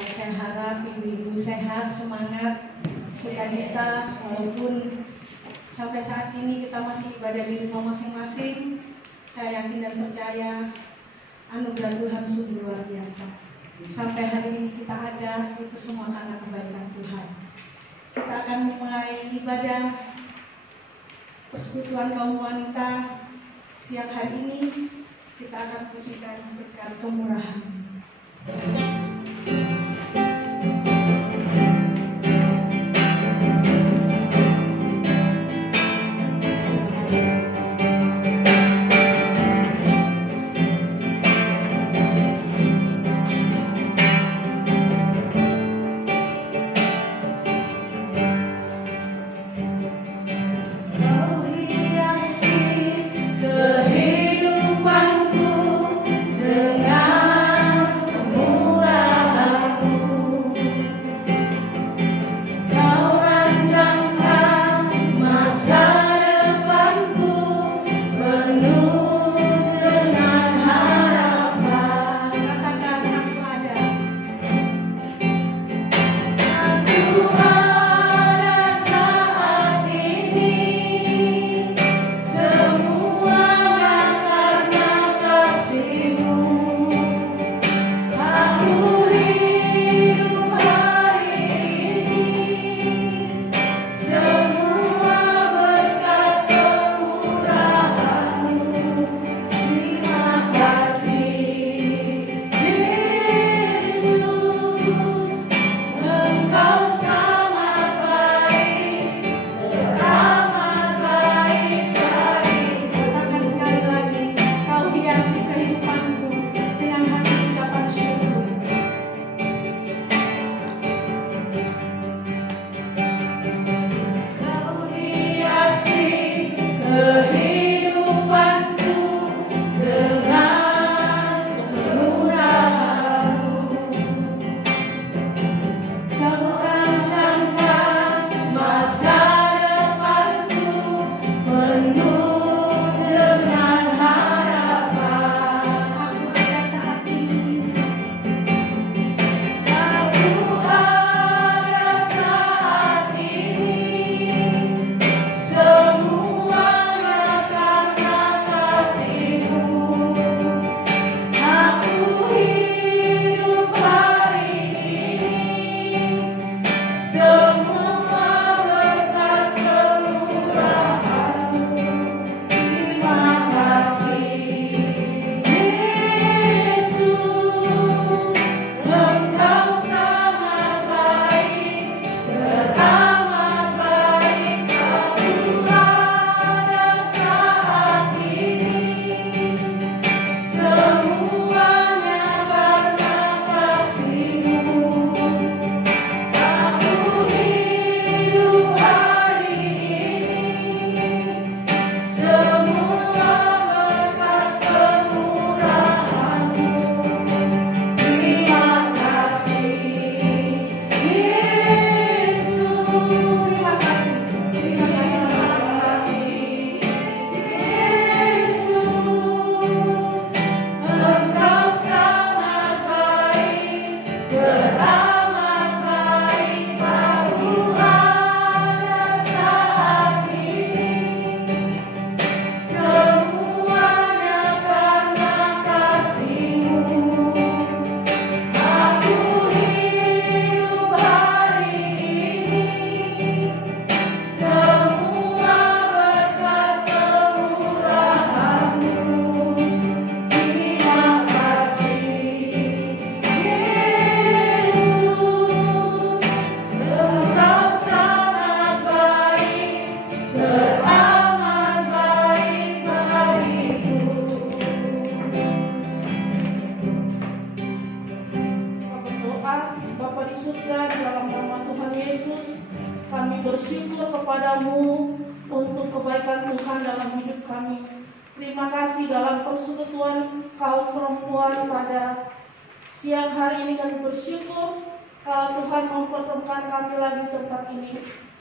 Saya harap ibu-ibu sehat, semangat, sukacita, walaupun sampai saat ini kita masih ibadah di rumah masing-masing. Saya yakin dan percaya anugerah Tuhan sungguh luar biasa. Sampai hari ini kita ada, itu semua karena kebaikan Tuhan. Kita akan memulai ibadah persekutuan kaum wanita siang hari ini. Kita akan pujikan berkat kemurahan.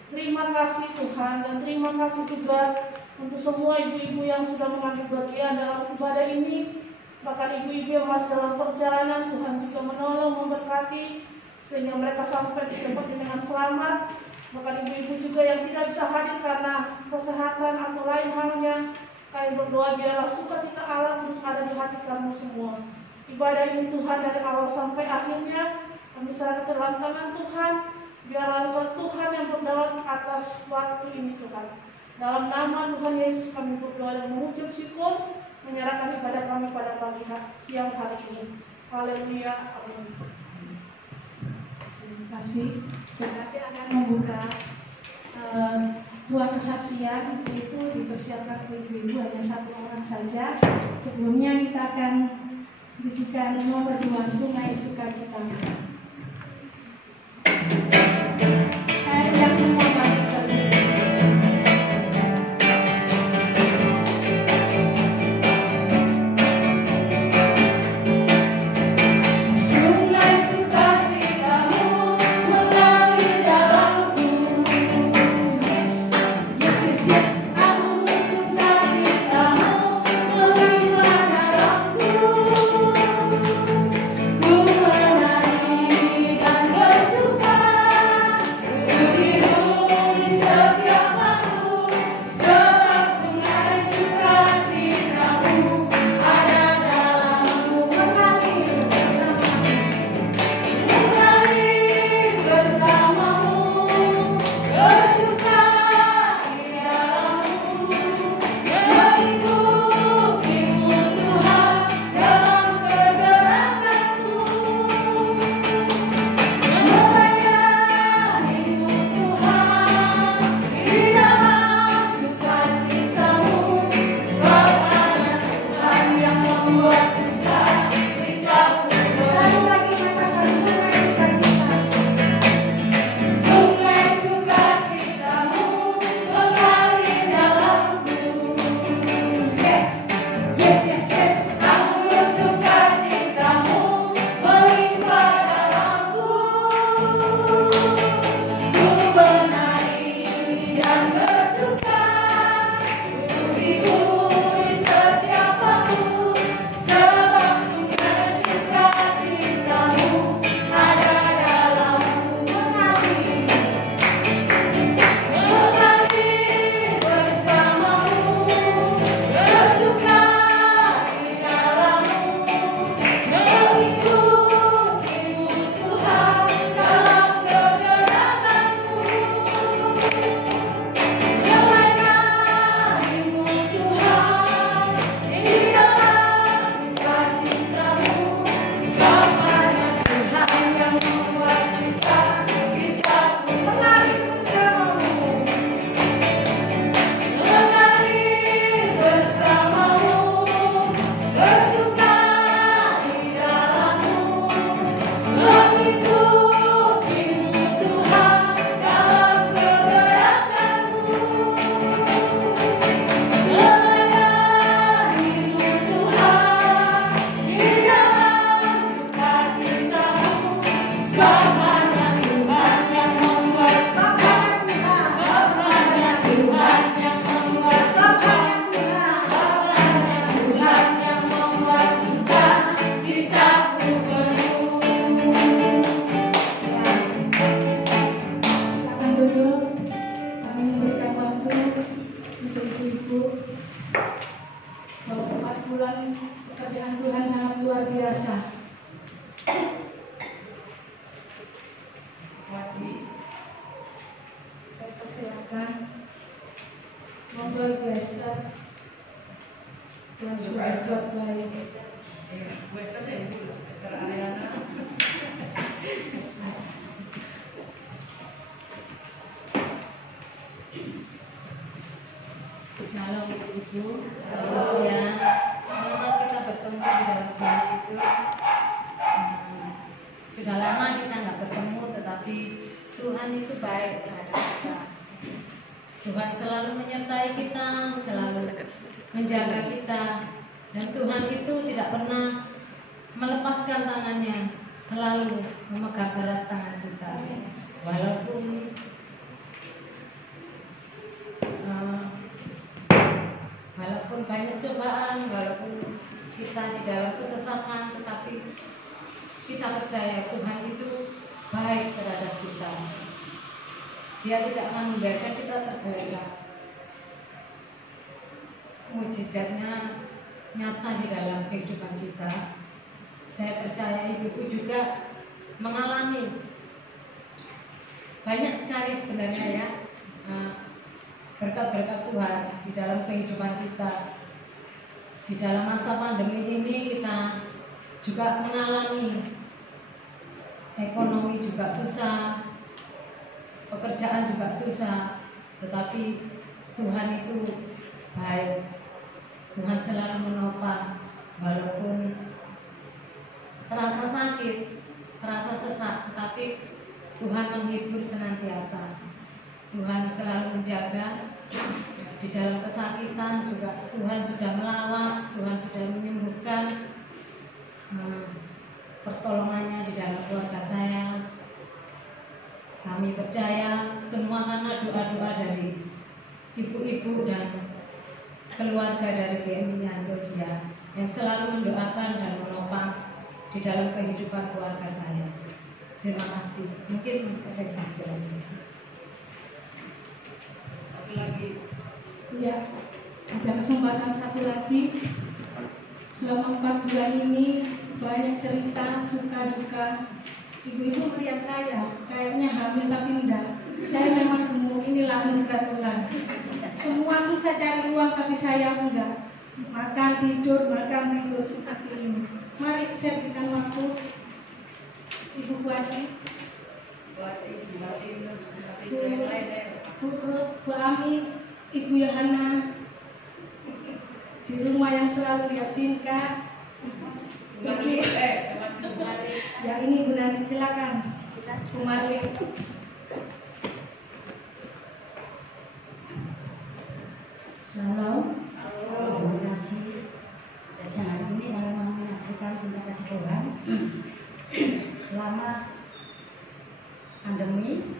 Terima kasih Tuhan, dan terima kasih juga untuk semua ibu-ibu yang sudah mengambil bagian dalam ibadah ini. Bahkan ibu-ibu yang masih dalam perjalanan, Tuhan juga menolong, memberkati, sehingga mereka sampai di tempat ini dengan selamat. Bahkan ibu-ibu juga yang tidak bisa hadir karena kesehatan atau lain halnya, kami berdoa biarlah sukacita Allah terus ada di hati kami semua. Ibadah ini Tuhan dari awal sampai akhirnya kami serahkan ke dalam tangan Tuhan. Biarlah Engkau Tuhan yang berdaulat atas waktu ini Tuhan. Dalam nama Tuhan Yesus kami berdoa dan mengucap syukur, menyerahkan ibadah kami pada siang hari ini. Haleluya, amin. Terima kasih. Berarti akan membuka ruang kesaksian, itu dipersiapkan ibu-ibu hanya satu orang saja. Sebelumnya kita akan rujukan nomor 2, Sungai Sukacita. Saya undang semua bangkit berdiri. Shalom Ibu, selamat siang. Selamat kita bertemu di dalam Tuhan Yesus. Sudah lama kita nggak bertemu, tetapi Tuhan itu baik terhadap kita. Tuhan selalu menyertai kita, selalu menjaga kita, dan Tuhan itu tidak pernah melepaskan tangannya, selalu memegang erat tangan kita. Walaupun banyak cobaan, walaupun kita di dalam kesesatan, tetapi kita percaya Tuhan itu baik terhadap kita. Dia tidak akan membiarkan kita tergeletak. Mujizatnya nyata di dalam kehidupan kita. Saya percaya ibuku juga mengalami banyak sekali sebenarnya ya berkat-berkat Tuhan di dalam kehidupan kita. Di dalam masa pandemi ini kita juga mengalami ekonomi juga susah, pekerjaan juga susah, tetapi Tuhan itu baik. Tuhan selalu menopang walaupun terasa sakit, terasa sesak, tetapi Tuhan menghibur senantiasa. Tuhan selalu menjaga di dalam kesakitan juga. Tuhan sudah melawat, Tuhan sudah menyembuhkan. Pertolongannya di dalam keluarga saya. Kami percaya semua karena doa-doa dari ibu-ibu dan keluarga dari GMI Antodia yang selalu mendoakan dan menopang di dalam kehidupan keluarga saya. Terima kasih. Mungkin ada saksi lagi. Satu lagi. Ya, ada kesempatan satu lagi. Selama 4 bulan ini banyak cerita suka duka. Ibu-ibu melihat saya kayaknya hamil tapi enggak. Saya memang gemuk, inilah anugerah Tuhan. Semua susah cari uang tapi saya enggak. Makan tidur seperti ini. Mari saya berikan waktu Ibu Buati, Bu Ami, Ibu Yohana di rumah yang selalu lihat Vinka. Ya ini Bu Nani, silakan. Bu Marli. Salam. Terima kasih. Saat ini kami mau menyaksikan cinta kasih Tuhan selama pandemi.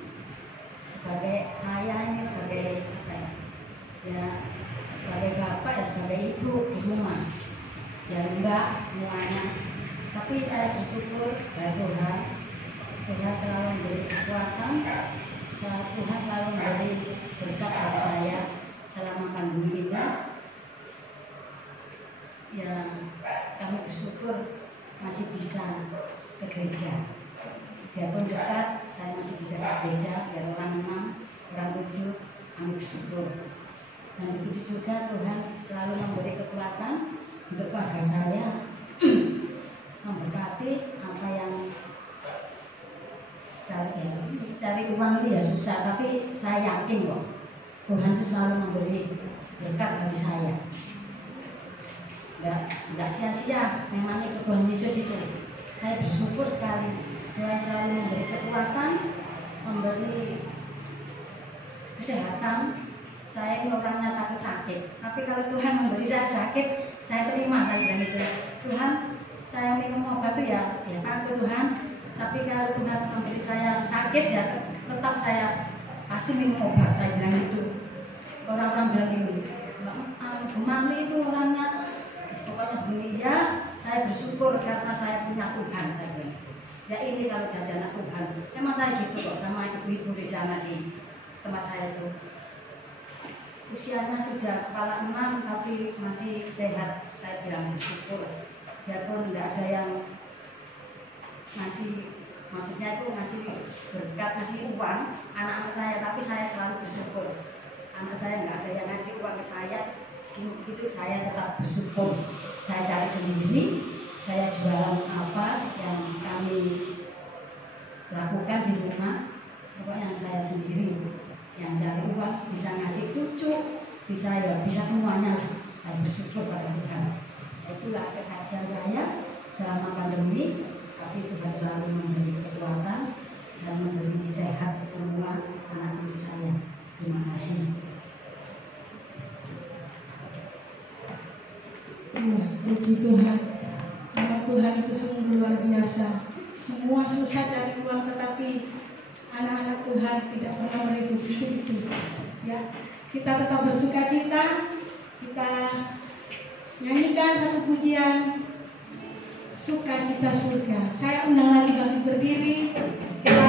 Sebagai saya ini sebagai apa ya, sebagai bapak ya, sebagai ibu di rumah ya, enggak semuanya, tapi saya bersyukur pada Tuhan. Tuhan selalu memberi kekuatan, Tuhan selalu memberi berkat bagi saya selama pandemi ini. Ya, kami bersyukur masih bisa ke gereja. Biarpun dekat, saya masih bisa ke gereja. Biar orang 6, orang 7, kami bersyukur. Dan begitu juga Tuhan selalu memberi kekuatan untuk keluarga saya, memberkati apa yang cari uang itu ya susah, tapi saya yakin kok Tuhan itu selalu memberi berkat bagi saya. Enggak sia-sia, memangnya Tuhan Yesus itu. Saya bersyukur sekali. Tuhan selalu memberi kekuatan, memberi kesehatan. Saya ini orangnya takut sakit, tapi kalau Tuhan memberi saya sakit, saya terima. Saya bilang itu, Tuhan, saya minum obat itu ya takut Tuhan. Tapi kalau Tuhan memberi saya sakit ya tetap saya pasti minum obat. Saya bilang itu. Orang-orang bilang ini, Bu Mami itu orangnya pokoknya begini ya. Saya bersyukur karena saya punya Tuhan. Saya bilang, ya ini kalau jadi anak Tuhan. Emang saya gitu kok sama ibu-ibu di sana di tempat saya itu. Usianya sudah kepala 6 tapi masih sehat. Saya bilang bersyukur. Biarpun tidak ada yang masih, maksudnya itu masih berkat, masih uang anak-anak saya, tapi saya selalu bersyukur. Anak saya nggak ada yang ngasih uang ke saya, begitu saya tetap bersyukur. Saya cari sendiri, saya jualan apa yang kami lakukan di rumah, pokoknya saya sendiri yang cari uang, bisa ngasih cucu, bisa ya bisa semuanya lah. Saya bersyukur pada Tuhan. Itulah kesaksian saya selama pandemi. Tapi Tuhan selalu memberi kekuatan dan memberi sehat semua anak cucu saya. Terima kasih. Puji Tuhan. Nama Tuhan itu sungguh luar biasa. Semua susah cari uang, tetapi anak-anak Tuhan tidak pernah meribu itu. Ya, kita tetap bersuka cita. Kita nyanyikan satu pujian, Sukacita Surga. Saya undang lagi bagi berdiri. Kita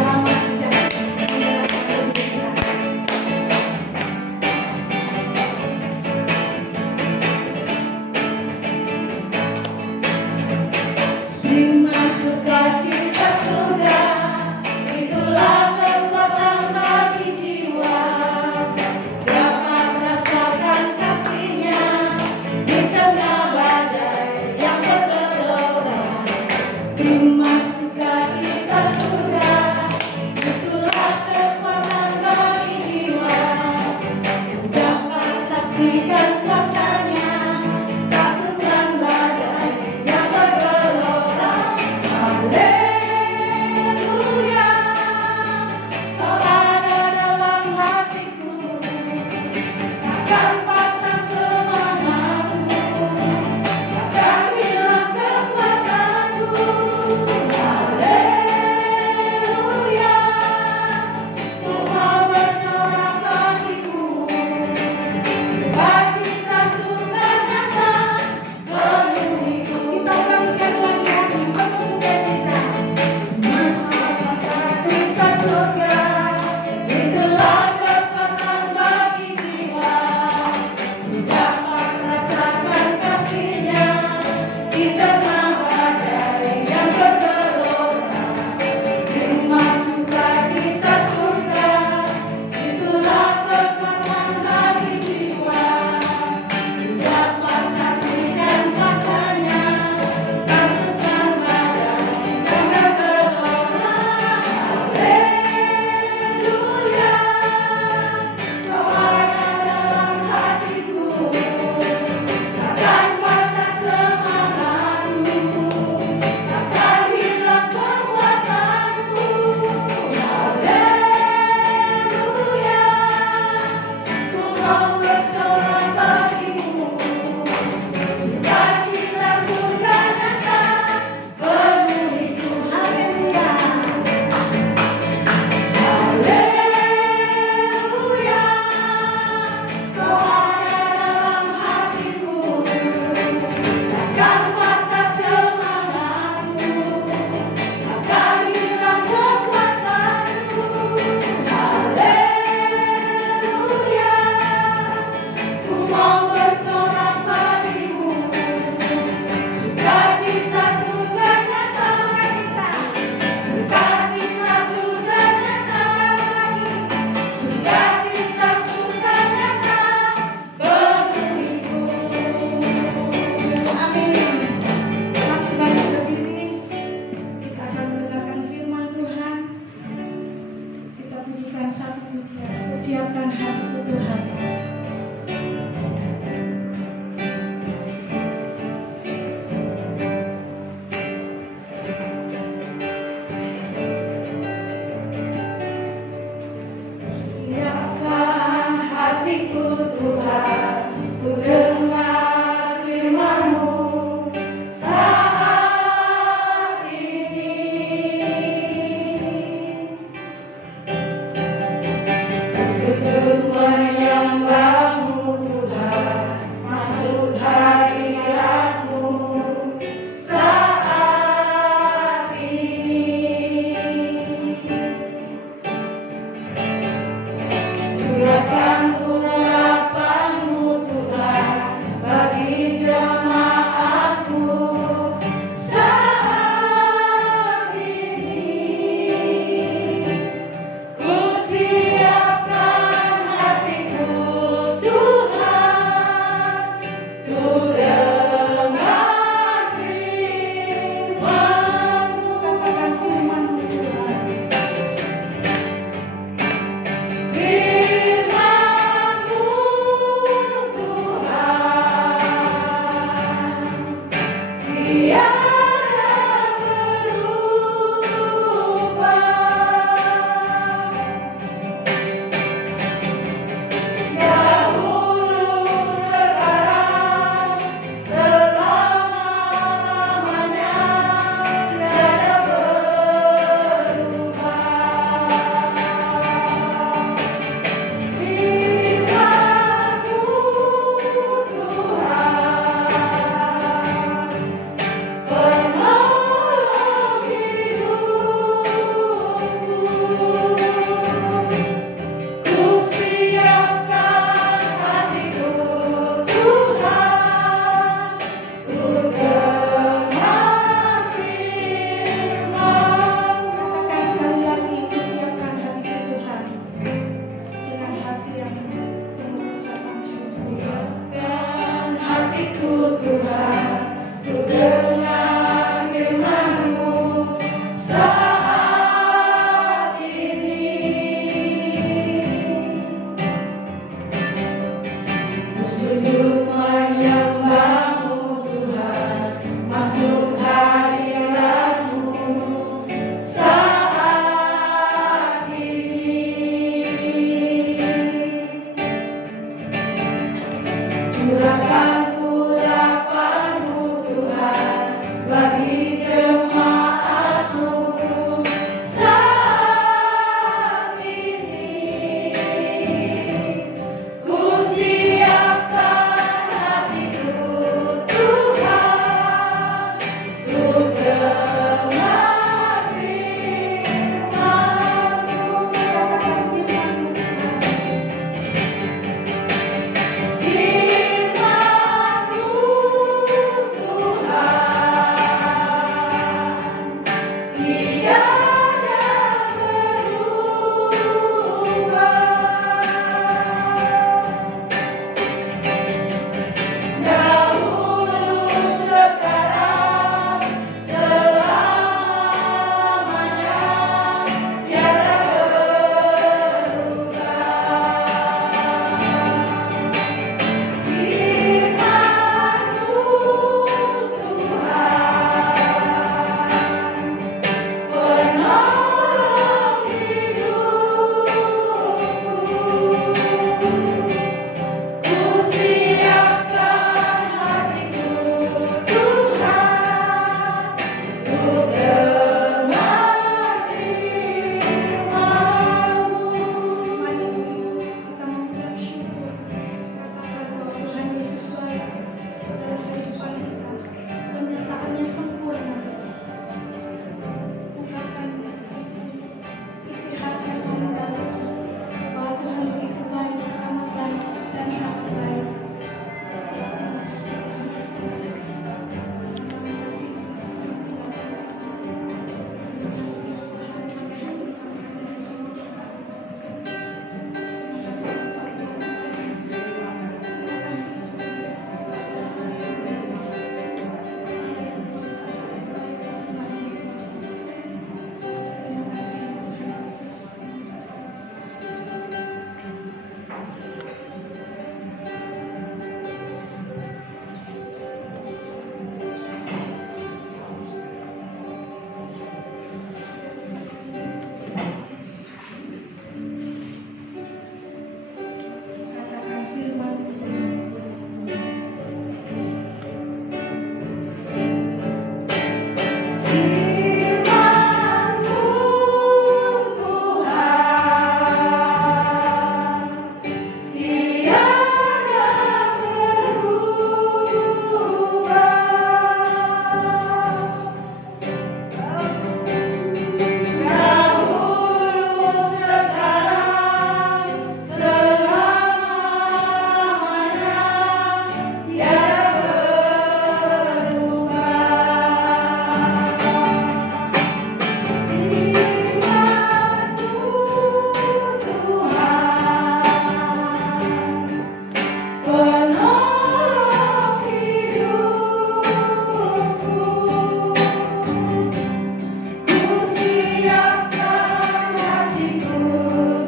siapkan hatiku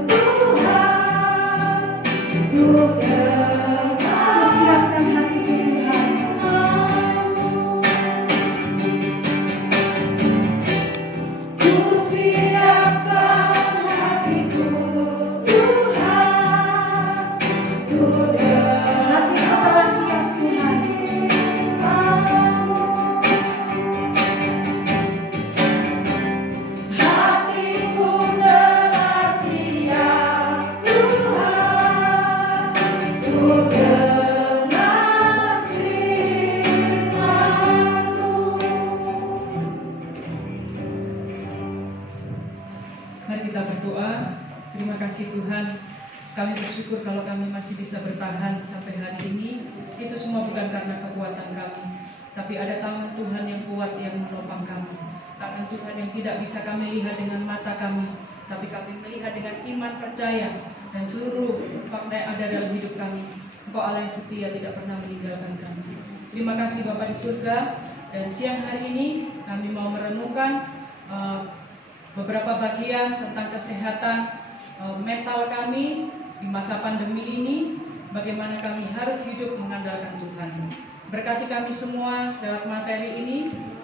Tuhan, untuk ku siapkan hatiku Tuhan. Ku siapkan hatiku Tuhan, hatiku telah siap Tuhan. Hatiku telah siap Tuhan, untuk dengar firman-Mu. Mari kita berdoa. Terima kasih Tuhan. Kami bersyukur kalau kami masih bisa bertahan sampai hari ini. Itu semua bukan karena kekuatan kami, tapi ada tangan Tuhan yang kuat yang menopang kami. Tangan Tuhan yang tidak bisa kami lihat dengan mata kami, tapi kami melihat dengan iman percaya dan seluruh fakta yang ada dalam hidup kami. Engkau Allah yang setia, tidak pernah meninggalkan kami. Terima kasih Bapa di surga. Dan siang hari ini kami mau merenungkan beberapa bagian tentang kesehatan mental kami di masa pandemi ini, bagaimana kami harus hidup mengandalkan Tuhan. Berkati kami semua lewat materi ini,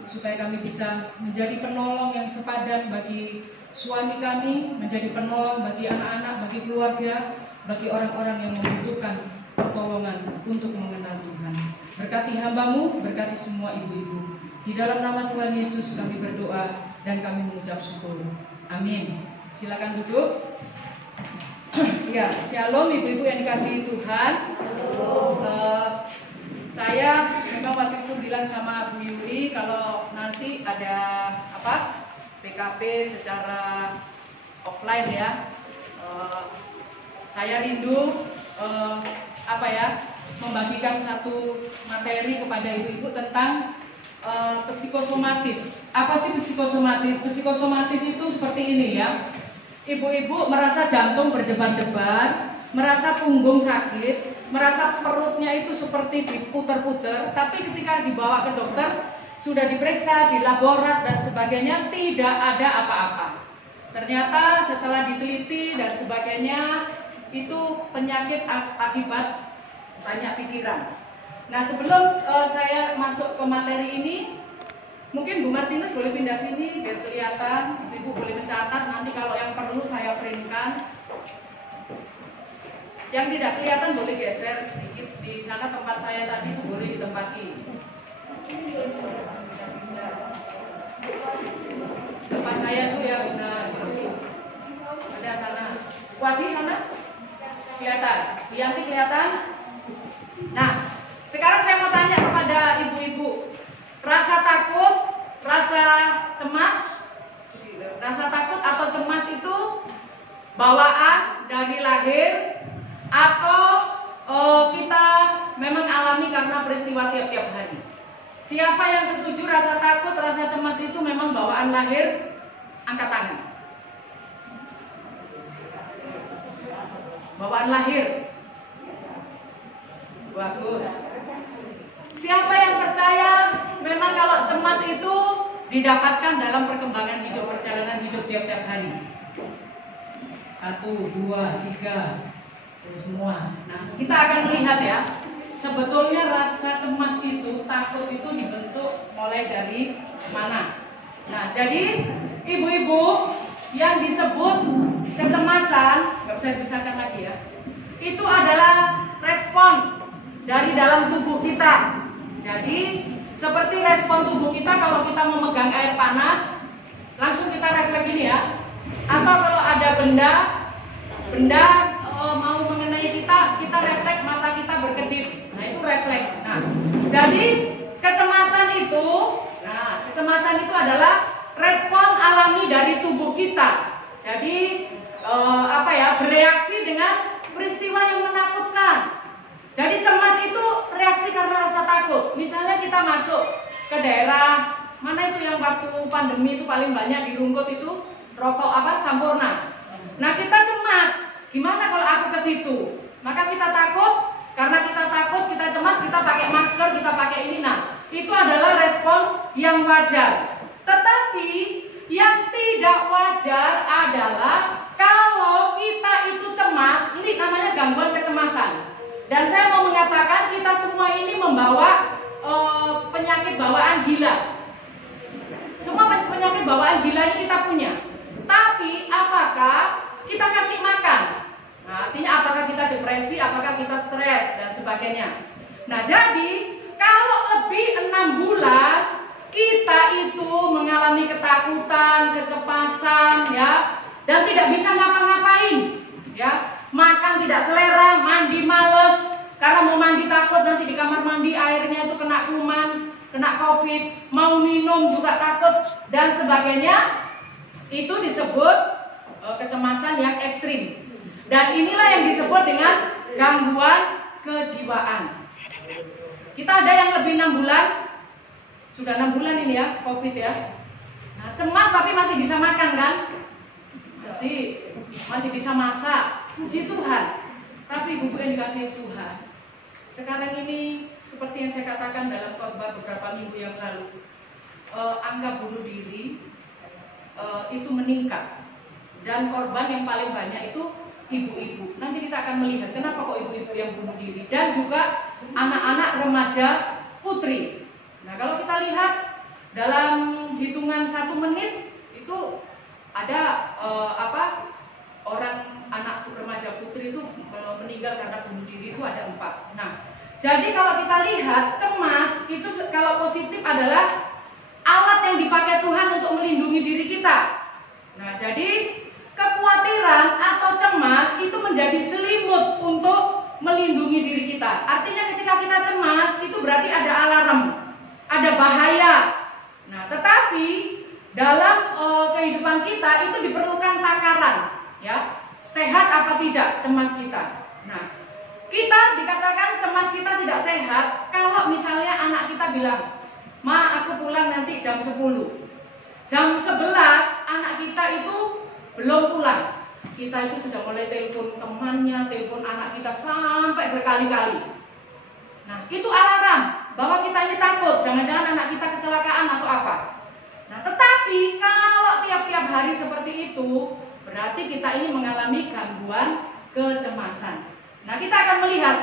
supaya kami bisa menjadi penolong yang sepadan bagi suami kami, menjadi penolong bagi anak-anak, bagi keluarga, bagi orang-orang yang membutuhkan pertolongan untuk mengenal Tuhan. Berkati hamba-Mu, berkati semua ibu-ibu. Di dalam nama Tuhan Yesus kami berdoa dan kami mengucap syukur. Amin. Silakan duduk. Ya, shalom ibu-ibu yang dikasihi Tuhan. Saya memang waktu itu bilang sama Bu Yuri kalau nanti ada PKP secara offline ya. Saya rindu membagikan satu materi kepada ibu-ibu tentang psikosomatis. Apa sih psikosomatis? Psikosomatis itu seperti ini ya. Ibu-ibu merasa jantung berdebar-debar, merasa punggung sakit, merasa perutnya itu seperti diputer-puter, tapi ketika dibawa ke dokter, sudah diperiksa, dilaborat dan sebagainya, tidak ada apa-apa. Ternyata setelah diteliti dan sebagainya, itu penyakit akibat banyak pikiran. Nah, sebelum saya masuk ke materi ini, mungkin Bu Martinus boleh pindah sini biar kelihatan. Ibu boleh mencatat, nanti kalau yang perlu saya printkan. Yang tidak kelihatan boleh geser sedikit. Di sana tempat saya tadi itu boleh ditempati. Tempat saya tuh ya benar situ. Ada sana. Wadi sana? Kelihatan? Yanti kelihatan? Nah, sekarang saya mau tanya kepada ibu-ibu, rasa takut, rasa cemas, rasa takut atau cemas itu bawaan dari lahir atau kita memang alami karena peristiwa tiap-tiap hari? Siapa yang setuju rasa takut, rasa cemas itu memang bawaan lahir? Angkat tangan. Bawaan lahir. Bagus. Siapa yang percaya memang kalau cemas itu didapatkan dalam perkembangan hidup, perjalanan hidup tiap-tiap hari? 1, 2, 3, semua. Nah, kita akan melihat ya, sebetulnya rasa cemas itu, takut itu dibentuk mulai dari mana. Nah, jadi ibu-ibu yang disebut kecemasan, nggak bisa dibisarkan lagi ya, itu adalah respon dari dalam tubuh kita. Jadi seperti respon tubuh kita kalau kita memegang air panas, langsung kita refleks gini ya. Atau kalau ada benda mau mengenai kita refleks, mata kita berkedip. Nah, itu refleks. Nah, jadi kecemasan itu adalah respon alami dari tubuh kita. Jadi bereaksi dengan peristiwa yang menakutkan. Jadi cemas itu reaksi karena rasa takut. Misalnya kita masuk ke daerah mana itu yang waktu pandemi itu paling banyak dirungkut itu rokok Sampurna. Nah, kita cemas. Gimana kalau aku ke situ? Maka kita takut. Karena kita takut, kita cemas, kita pakai masker, kita pakai ini. Nah, itu adalah respon yang wajar. Tetapi yang tidak wajar wajar adalah kalau kita itu cemas, ini namanya gangguan kecemasan. Dan saya mau mengatakan kita semua ini membawa penyakit bawaan gila. Semua penyakit bawaan gila ini kita punya. Tapi apakah kita kasih makan? Nah, artinya apakah kita depresi, apakah kita stres dan sebagainya. Nah, jadi kalau lebih 6 bulan kita itu mengalami ketakutan, kecepasan, ya, dan tidak bisa ngapa-ngapain, ya, makan tidak selera, mandi males, karena mau mandi takut nanti di kamar mandi airnya itu kena kuman, kena COVID, mau minum juga takut dan sebagainya, itu disebut kecemasan yang ekstrim. Dan inilah yang disebut dengan gangguan kejiwaan. Kita ada yang lebih 6 bulan, sudah 6 bulan ini ya, COVID ya. Nah, cemas tapi masih bisa makan kan? Masih bisa masak, puji Tuhan. Tapi ibu yang dikasih Tuhan, sekarang ini seperti yang saya katakan dalam khotbah beberapa minggu yang lalu, angka bunuh diri itu meningkat. Dan korban yang paling banyak itu ibu-ibu. Nanti kita akan melihat kenapa kok ibu-ibu yang bunuh diri. Dan juga anak-anak remaja putri. Nah, kalau kita lihat dalam hitungan 1 menit itu ada orang anak remaja putri itu meninggal karena bunuh diri itu ada 4. Nah, jadi kalau kita lihat cemas itu kalau positif adalah alat yang dipakai Tuhan untuk melindungi diri kita. Nah, jadi kekhawatiran atau cemas itu menjadi selimut untuk melindungi diri kita. Artinya ketika kita cemas itu berarti ada alarm, ada bahaya. Nah, tetapi dalam kehidupan kita itu diperlukan takaran, ya, sehat apa tidak cemas kita. Nah, kita dikatakan cemas kita tidak sehat kalau misalnya anak kita bilang, "Ma, aku pulang nanti jam 10." Jam 11 anak kita itu belum pulang. Kita itu sudah mulai telepon temannya, telepon anak kita sampai berkali-kali. Nah, itu alarm bahwa kita ini takut, jangan-jangan anak kita kecelakaan atau apa. Nah, tetapi kalau tiap-tiap hari seperti itu, berarti kita ini mengalami gangguan kecemasan. Nah, kita akan melihat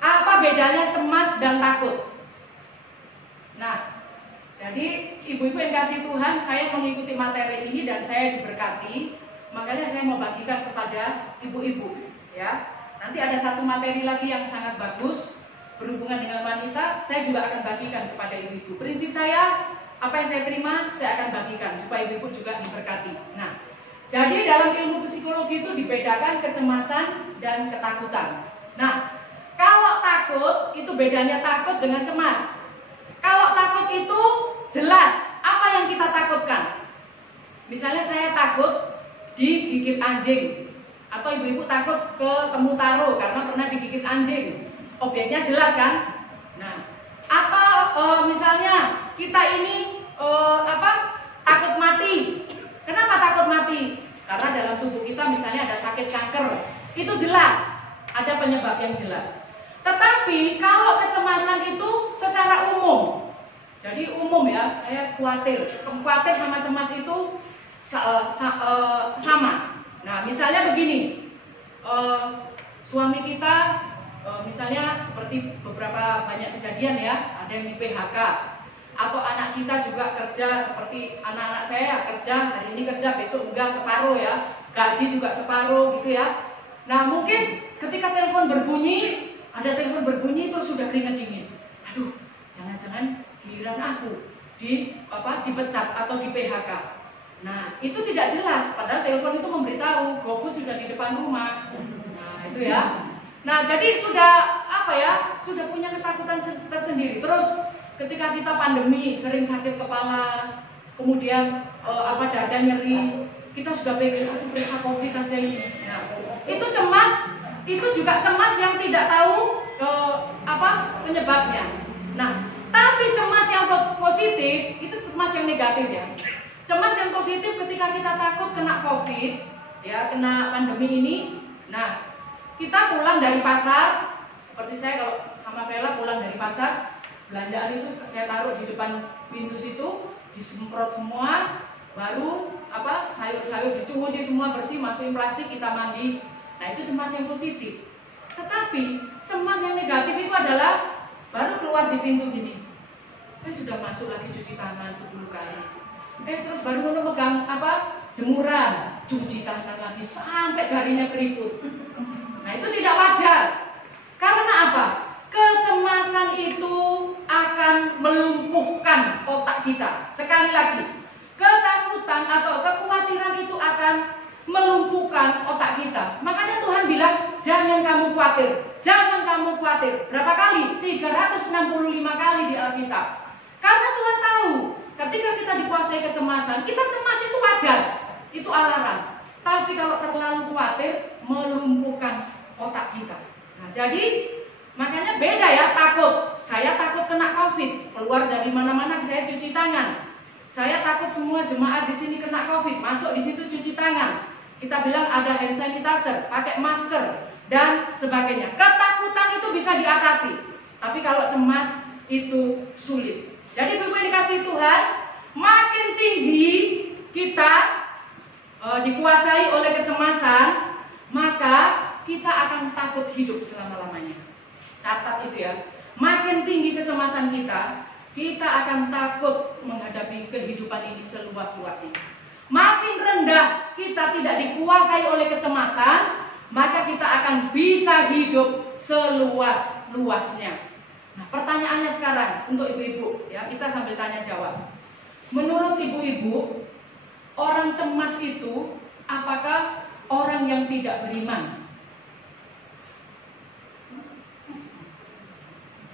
apa bedanya cemas dan takut. Nah, jadi ibu-ibu yang kasih Tuhan, saya mengikuti materi ini dan saya diberkati. Makanya saya mau bagikan kepada ibu-ibu, ya. Nanti ada satu materi lagi yang sangat bagus berhubungan dengan wanita, saya juga akan bagikan kepada ibu-ibu. Prinsip saya, apa yang saya terima, saya akan bagikan supaya ibu-ibu juga diberkati. Nah, jadi dalam ilmu psikologi itu dibedakan kecemasan dan ketakutan. Nah, kalau takut itu bedanya takut dengan cemas. Kalau takut itu jelas apa yang kita takutkan. Misalnya saya takut digigit anjing, atau ibu-ibu takut ke temu taro karena pernah digigit anjing. Objeknya jelas kan? Nah, atau misalnya kita ini takut mati. Kenapa takut mati? Karena dalam tubuh kita misalnya ada sakit kanker. Itu jelas, ada penyebab yang jelas. Tetapi kalau kecemasan itu secara umum. Jadi umum ya, saya khawatir sama cemas itu sama. Nah, misalnya begini, suami kita misalnya seperti beberapa banyak kejadian ya, ada yang di PHK, atau anak kita juga kerja seperti anak-anak saya kerja hari ini kerja, besok enggak, separuh ya, gaji juga separuh gitu ya. Nah, mungkin ketika telepon berbunyi, ada telepon berbunyi terus sudah keringat dingin. Aduh, jangan-jangan giliran aku dipecat atau di PHK. Nah, itu tidak jelas, padahal telepon itu memberitahu GoFood sudah di depan rumah. Nah, itu ya. Nah, jadi sudah sudah punya ketakutan tersendiri. Terus ketika kita pandemi sering sakit kepala, kemudian dada nyeri, kita sudah pengen aku periksa COVID aja ini. Nah, itu cemas, itu juga cemas yang tidak tahu penyebabnya. Nah, tapi cemas yang positif itu cemas yang negatif ya. Cemas yang positif ketika kita takut kena COVID, ya, kena pandemi ini. Nah, kita pulang dari pasar, seperti saya kalau sama Vela pulang dari pasar, belanjaan itu saya taruh di depan pintu situ, disemprot semua, baru sayur-sayur dicuci semua bersih, masukin plastik, kita mandi. Nah itu cemas yang positif. Tetapi cemas yang negatif itu adalah baru keluar di pintu gini, sudah masuk lagi cuci tangan 10 kali. Terus baru memegang jemuran, cuci tangan lagi sampai jarinya keriput. Nah itu tidak wajar. Karena apa? Kecemasan itu akan melumpuhkan otak kita. Sekali lagi, ketakutan atau kekhawatiran itu akan melumpuhkan otak kita. Makanya Tuhan bilang, jangan kamu khawatir, jangan kamu khawatir. Berapa kali? 365 kali di Alkitab. Karena Tuhan tahu, ketika kita dikuasai kecemasan, kita cemas itu wajar, itu alarm. Tapi kalau terlalu khawatir, melumpuhkan otak kita. Nah, jadi makanya beda ya, takut. Saya takut kena COVID, keluar dari mana-mana saya cuci tangan. Saya takut semua jemaat di sini kena COVID, masuk di situ cuci tangan. Kita bilang ada hand sanitizer, pakai masker dan sebagainya. Ketakutan itu bisa diatasi, tapi kalau cemas itu sulit. Jadi Bapak dikasih Tuhan, makin tinggi kita dikuasai oleh kecemasan, maka kita akan takut hidup selama-lamanya. Catat itu ya. Makin tinggi kecemasan kita akan takut menghadapi kehidupan ini seluas-luasnya. Makin rendah kita tidak dikuasai oleh kecemasan, maka kita akan bisa hidup seluas-luasnya. Nah, pertanyaannya sekarang untuk ibu-ibu, ya, kita sambil tanya jawab. Menurut ibu-ibu, orang cemas itu apakah orang yang tidak beriman?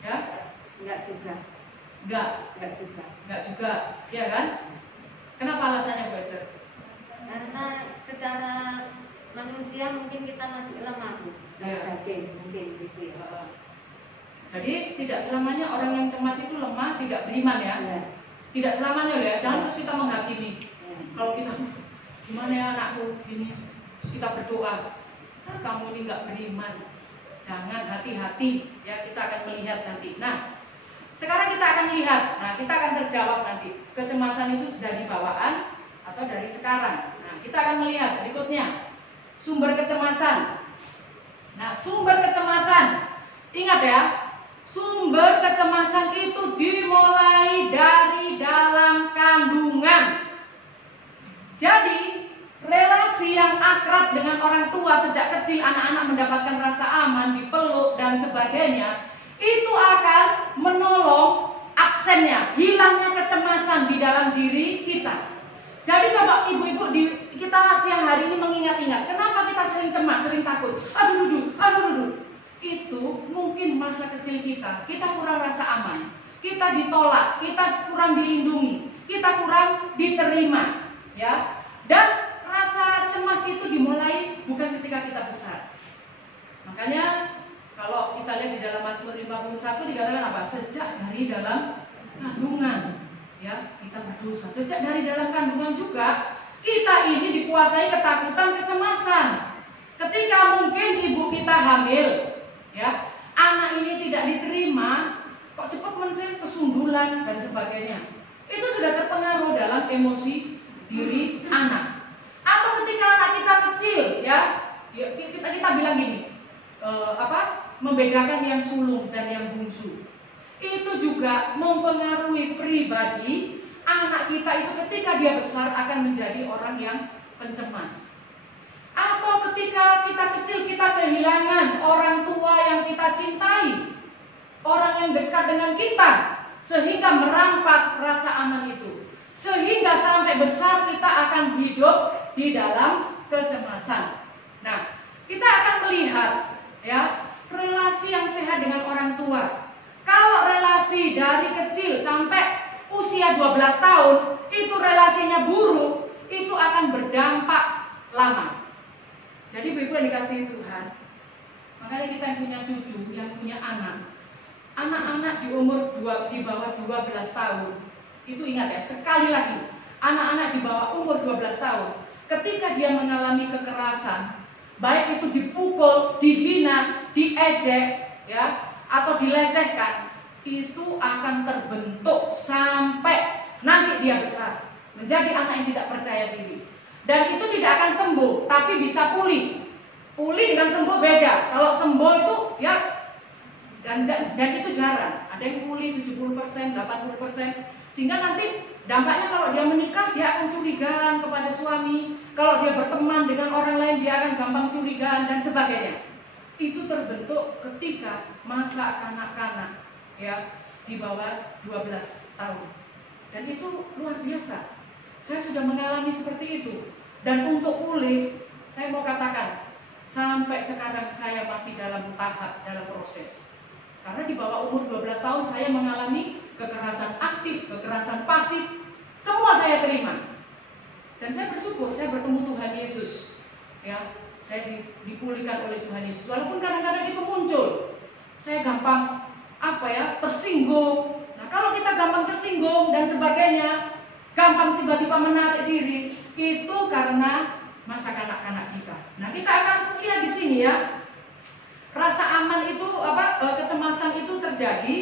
Ya? Enggak juga. Enggak juga, ya kan? Kenapa alasannya, Bu Esther? Karena secara manusia mungkin kita masih lemah, Bu. Daging mungkin gitu ya. Jadi tidak selamanya orang yang cemas itu lemah, tidak beriman ya. Tidak selamanya ya. Jangan terus kita menghakimi. Kalau kita gimana ya anakku gini, terus kita berdoa, kamu ini nggak beriman. Jangan, hati-hati ya, kita akan melihat nanti. Nah, sekarang kita akan lihat. Nah, kita akan terjawab nanti. Kecemasan itu dari bawaan atau dari sekarang. Nah, kita akan melihat berikutnya. Sumber kecemasan. Nah, sumber kecemasan. Ingat ya, sumber kecemasan itu dimulai dari dalam kandungan. Jadi, relasi yang akrab dengan orang tua sejak kecil, anak-anak mendapatkan rasa aman, dipeluk dan sebagainya, itu akan menolong absennya, hilangnya kecemasan di dalam diri kita. Jadi coba ibu-ibu kita siang hari ini mengingat-ingat, kenapa kita sering cemas, sering takut, aduh. Itu mungkin masa kecil kita kurang rasa aman, kita ditolak, kita kurang dilindungi, kita kurang diterima, ya. Dan rasa cemas itu dimulai bukan ketika kita besar. Makanya kalau kita lihat di dalam Mazmur 51 dikatakan apa? Sejak dari dalam kandungan, ya, kita berdosa. Sejak dari dalam kandungan juga kita ini dikuasai ketakutan, kecemasan. Ketika mungkin ibu kita hamil, ya, anak ini tidak diterima, kok cepat men kesundulan dan sebagainya. Itu sudah terpengaruh dalam emosi diri anak. Atau ketika anak kita kecil, ya, kita bilang gini, membedakan yang sulung dan yang bungsu. Itu juga mempengaruhi pribadi anak kita itu ketika dia besar akan menjadi orang yang pencemas. Atau ketika kita kecil kita kehilangan orang tua yang kita cintai, orang yang dekat dengan kita, sehingga merampas rasa aman itu. Sehingga sampai besar kita akan hidup di dalam kecemasan. Nah, kita akan melihat, ya, relasi yang sehat dengan orang tua. Kalau relasi dari kecil sampai usia 12 tahun itu relasinya buruk, itu akan berdampak lama. Jadi ibu yang dikasihi Tuhan, makanya kita yang punya cucu, yang punya anak-anak di umur di bawah 12 tahun, itu ingat ya, sekali lagi, anak-anak di bawah umur 12 tahun, ketika dia mengalami kekerasan, baik itu dipukul, dihina, diejek, ya, atau dilecehkan, itu akan terbentuk sampai nanti dia besar. menjadi anak yang tidak percaya diri. Dan itu tidak akan sembuh, tapi bisa pulih. Pulih dengan sembuh beda. Kalau sembuh itu ya dan itu jarang. Ada yang pulih 70%, 80%. Sehingga nanti dampaknya kalau dia menikah, dia akan curigaan kepada suami. Kalau dia berteman dengan orang lain, dia akan gampang curigaan dan sebagainya. Itu terbentuk ketika masa kanak-kanak ya di bawah 12 tahun. Dan itu luar biasa. Saya sudah mengalami seperti itu. Dan untuk pulih, saya mau katakan, sampai sekarang saya masih dalam tahap, dalam proses. Karena di bawah umur 12 tahun saya mengalami kekerasan aktif, kekerasan pasif, semua saya terima. Dan saya bersyukur, saya bertemu Tuhan Yesus. Ya, saya dipulihkan oleh Tuhan Yesus. Walaupun kadang-kadang itu muncul, saya gampang tersinggung. Nah, kalau kita gampang tersinggung dan sebagainya, gampang tiba-tiba menarik diri, itu karena masa kanak-kanak kita. Nah, kita akan lihat di sini ya. Rasa aman itu kecemasan itu terjadi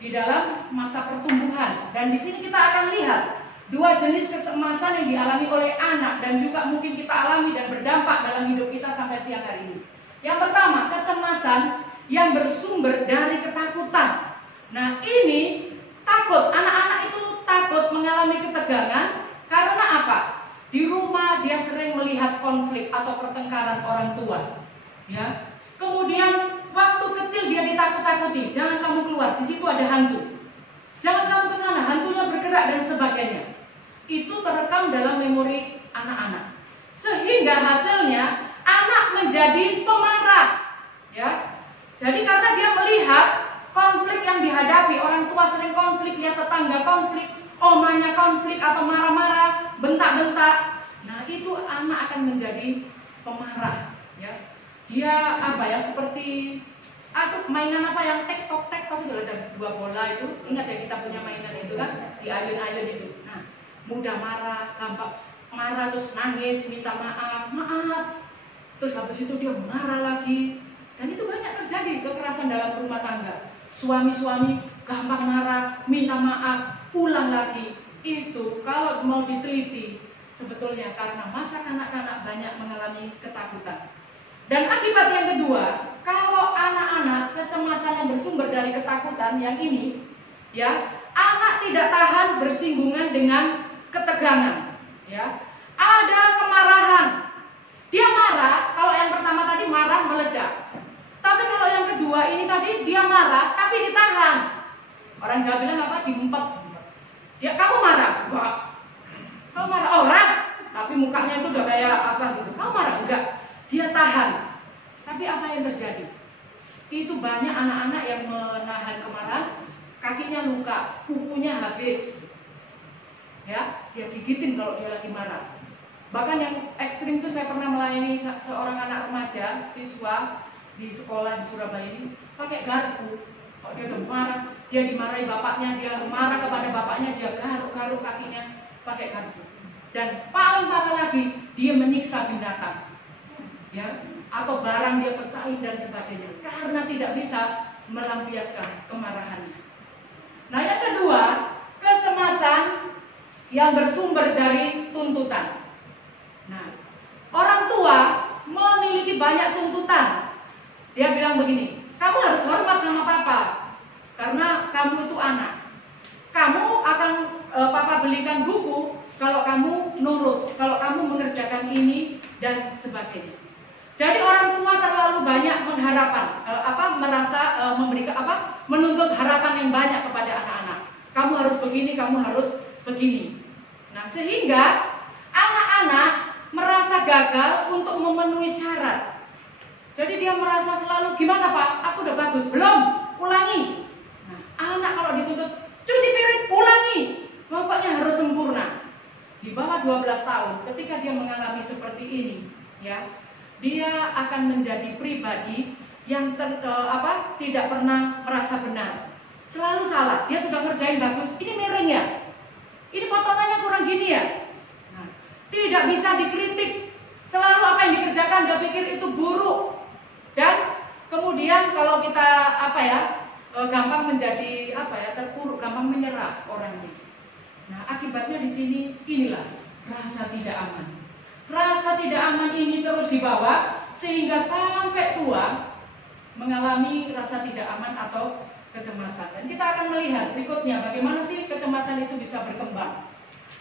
di dalam masa pertumbuhan. Dan di sini kita akan lihat dua jenis kecemasan yang dialami oleh anak dan juga mungkin kita alami dan berdampak dalam hidup kita sampai siang hari ini. Yang pertama, kecemasan yang bersumber dari ketakutan. Nah, ini takut, anak-anak itu takut mengalami ketegangan karena apa? Di rumah dia sering melihat konflik atau pertengkaran orang tua. Ya. Kemudian waktu kecil dia ditakut-takuti, jangan kamu keluar, di situ ada hantu. Jangan kamu ke sana, hantunya bergerak dan sebagainya. Itu terekam dalam memori anak-anak. Sehingga hasilnya anak menjadi pemarah. Ya. Jadi karena dia melihat konflik yang dihadapi, orang tua sering konflik, lihat tetangga konflik, omanya konflik atau marah-marah, bentak-bentak. Nah, itu anak akan menjadi pemarah, ya. Dia seperti mainan yang tek-tok itu, ada dua bola itu. Ingat ya, kita punya mainan itu kan, di ayun-ayun itu. Nah, mudah marah, gampang marah terus nangis, minta maaf. Terus habis itu dia marah lagi. Dan itu banyak terjadi kekerasan dalam rumah tangga. Suami-suami gampang marah, minta maaf, pulang lagi. Itu kalau mau diteliti sebetulnya karena masa kanak-kanak banyak mengalami ketakutan. Dan akibat yang kedua, kalau anak-anak kecemasan yang bersumber dari ketakutan yang ini, ya, anak tidak tahan bersinggungan dengan ketegangan, ya. Ada kemarahan. Dia marah, kalau yang pertama tadi marah meledak. Tapi kalau yang kedua ini tadi dia marah tapi ditahan. Orang Jawa bilang apa? Diempet. Ya, kamu marah? Enggak. Kamu marah orang, tapi mukanya itu udah kayak apa gitu. Kamu marah? Enggak. Dia tahan. Tapi apa yang terjadi? Itu banyak anak-anak yang menahan kemarahan, kakinya luka, kukunya habis. Ya, dia gigitin kalau dia lagi marah. Bahkan yang ekstrim itu saya pernah melayani seorang anak remaja, siswa di sekolah di Surabaya ini pakai garpu. Kalau dia udah marah, dia dimarahi bapaknya, dia marah kepada bapaknya, dia garuk-garuk kakinya pakai garpu. Dan paling parah lagi, dia menyiksa binatang, ya, atau barang dia pecahin dan sebagainya, karena tidak bisa melampiaskan kemarahannya. Nah, yang kedua, kecemasan yang bersumber dari tuntutan. Nah, orang tua memiliki banyak tuntutan. Dia bilang begini, kamu harus hormat sama papa, karena kamu itu anak. Kamu akan papa belikan buku kalau kamu nurut, kalau kamu mengerjakan ini dan sebagainya. Jadi orang tua terlalu banyak menuntut harapan yang banyak kepada anak-anak. Kamu harus begini, kamu harus begini. Nah, sehingga anak-anak merasa gagal untuk memenuhi syarat. Jadi dia merasa selalu, gimana Pak? Aku udah bagus, belum? Ulangi. Nah, anak kalau dituntut cuci piring, ulangi. Pokoknya harus sempurna. Di bawah 12 tahun, ketika dia mengalami seperti ini, ya, dia akan menjadi pribadi yang tidak pernah merasa benar. Selalu salah. Dia sudah ngerjain bagus, ini miring ya? Ini potongannya kurang gini ya? Nah, tidak bisa dikritik. Selalu apa yang dikerjakan dia pikir itu buruk. Dan kemudian kalau kita gampang menjadi terpuruk, gampang menyerah orangnya. Nah, akibatnya di sini inilah rasa tidak aman. Rasa tidak aman ini terus dibawa sehingga sampai tua mengalami rasa tidak aman atau kecemasan. Dan kita akan melihat berikutnya bagaimana sih kecemasan itu bisa berkembang.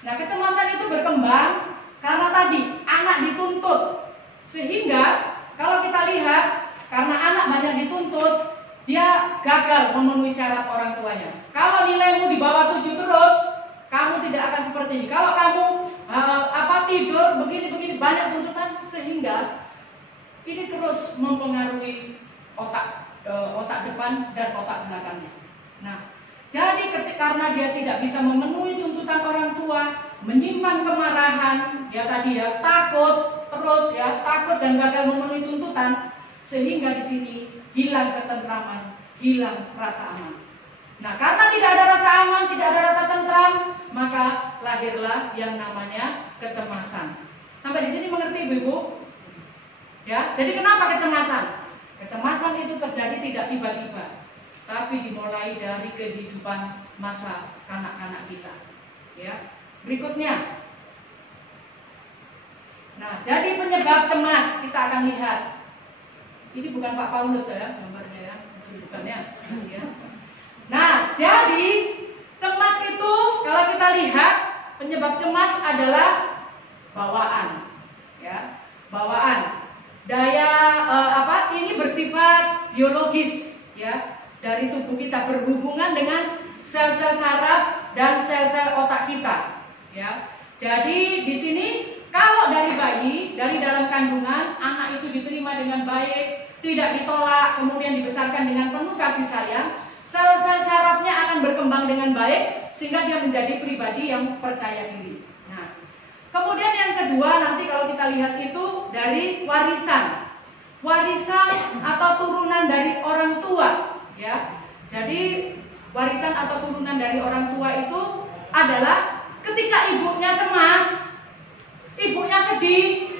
Nah, kecemasan itu berkembang karena tadi anak dituntut. Sehingga kalau kita lihat karena anak banyak dituntut, dia gagal memenuhi syarat orang tuanya. Kalau nilaimu di bawah 7 terus, kamu tidak akan seperti ini. Kalau kamu tidur begini banyak tuntutan, sehingga ini terus mempengaruhi otak depan dan otak belakangnya. Nah, jadi karena dia tidak bisa memenuhi tuntutan orang tua, menyimpan kemarahan, takut terus takut dan gagal memenuhi tuntutan, sehingga di sini hilang ketentraman, hilang rasa aman. Nah, karena tidak ada rasa aman, tidak ada rasa tentram, maka lahirlah yang namanya kecemasan. Sampai di sini mengerti Ibu? Ya, jadi kenapa kecemasan? Kecemasan itu terjadi tidak tiba-tiba, tapi dimulai dari kehidupan masa kanak-kanak kita. Ya, berikutnya. Nah, jadi penyebab cemas kita akan lihat. Ini bukan Pak Paulus ya, gambarnya ya, bukan ya. Nah, jadi cemas itu kalau kita lihat penyebab cemas adalah bawaan, ya, bawaan. Daya ini bersifat biologis, ya, dari tubuh kita berhubungan dengan sel-sel saraf dan sel-sel otak kita, ya. Jadi di sini kalau dari bayi, dari dalam kandungan, anak itu diterima dengan baik, tidak ditolak, kemudian dibesarkan dengan penuh kasih sayang, sel-sel sarafnya akan berkembang dengan baik sehingga dia menjadi pribadi yang percaya diri. Nah, kemudian yang kedua nanti kalau kita lihat itu dari warisan. Warisan atau turunan dari orang tua, ya. Jadi warisan atau turunan dari orang tua itu adalah ketika ibunya cemas, ibunya sedih,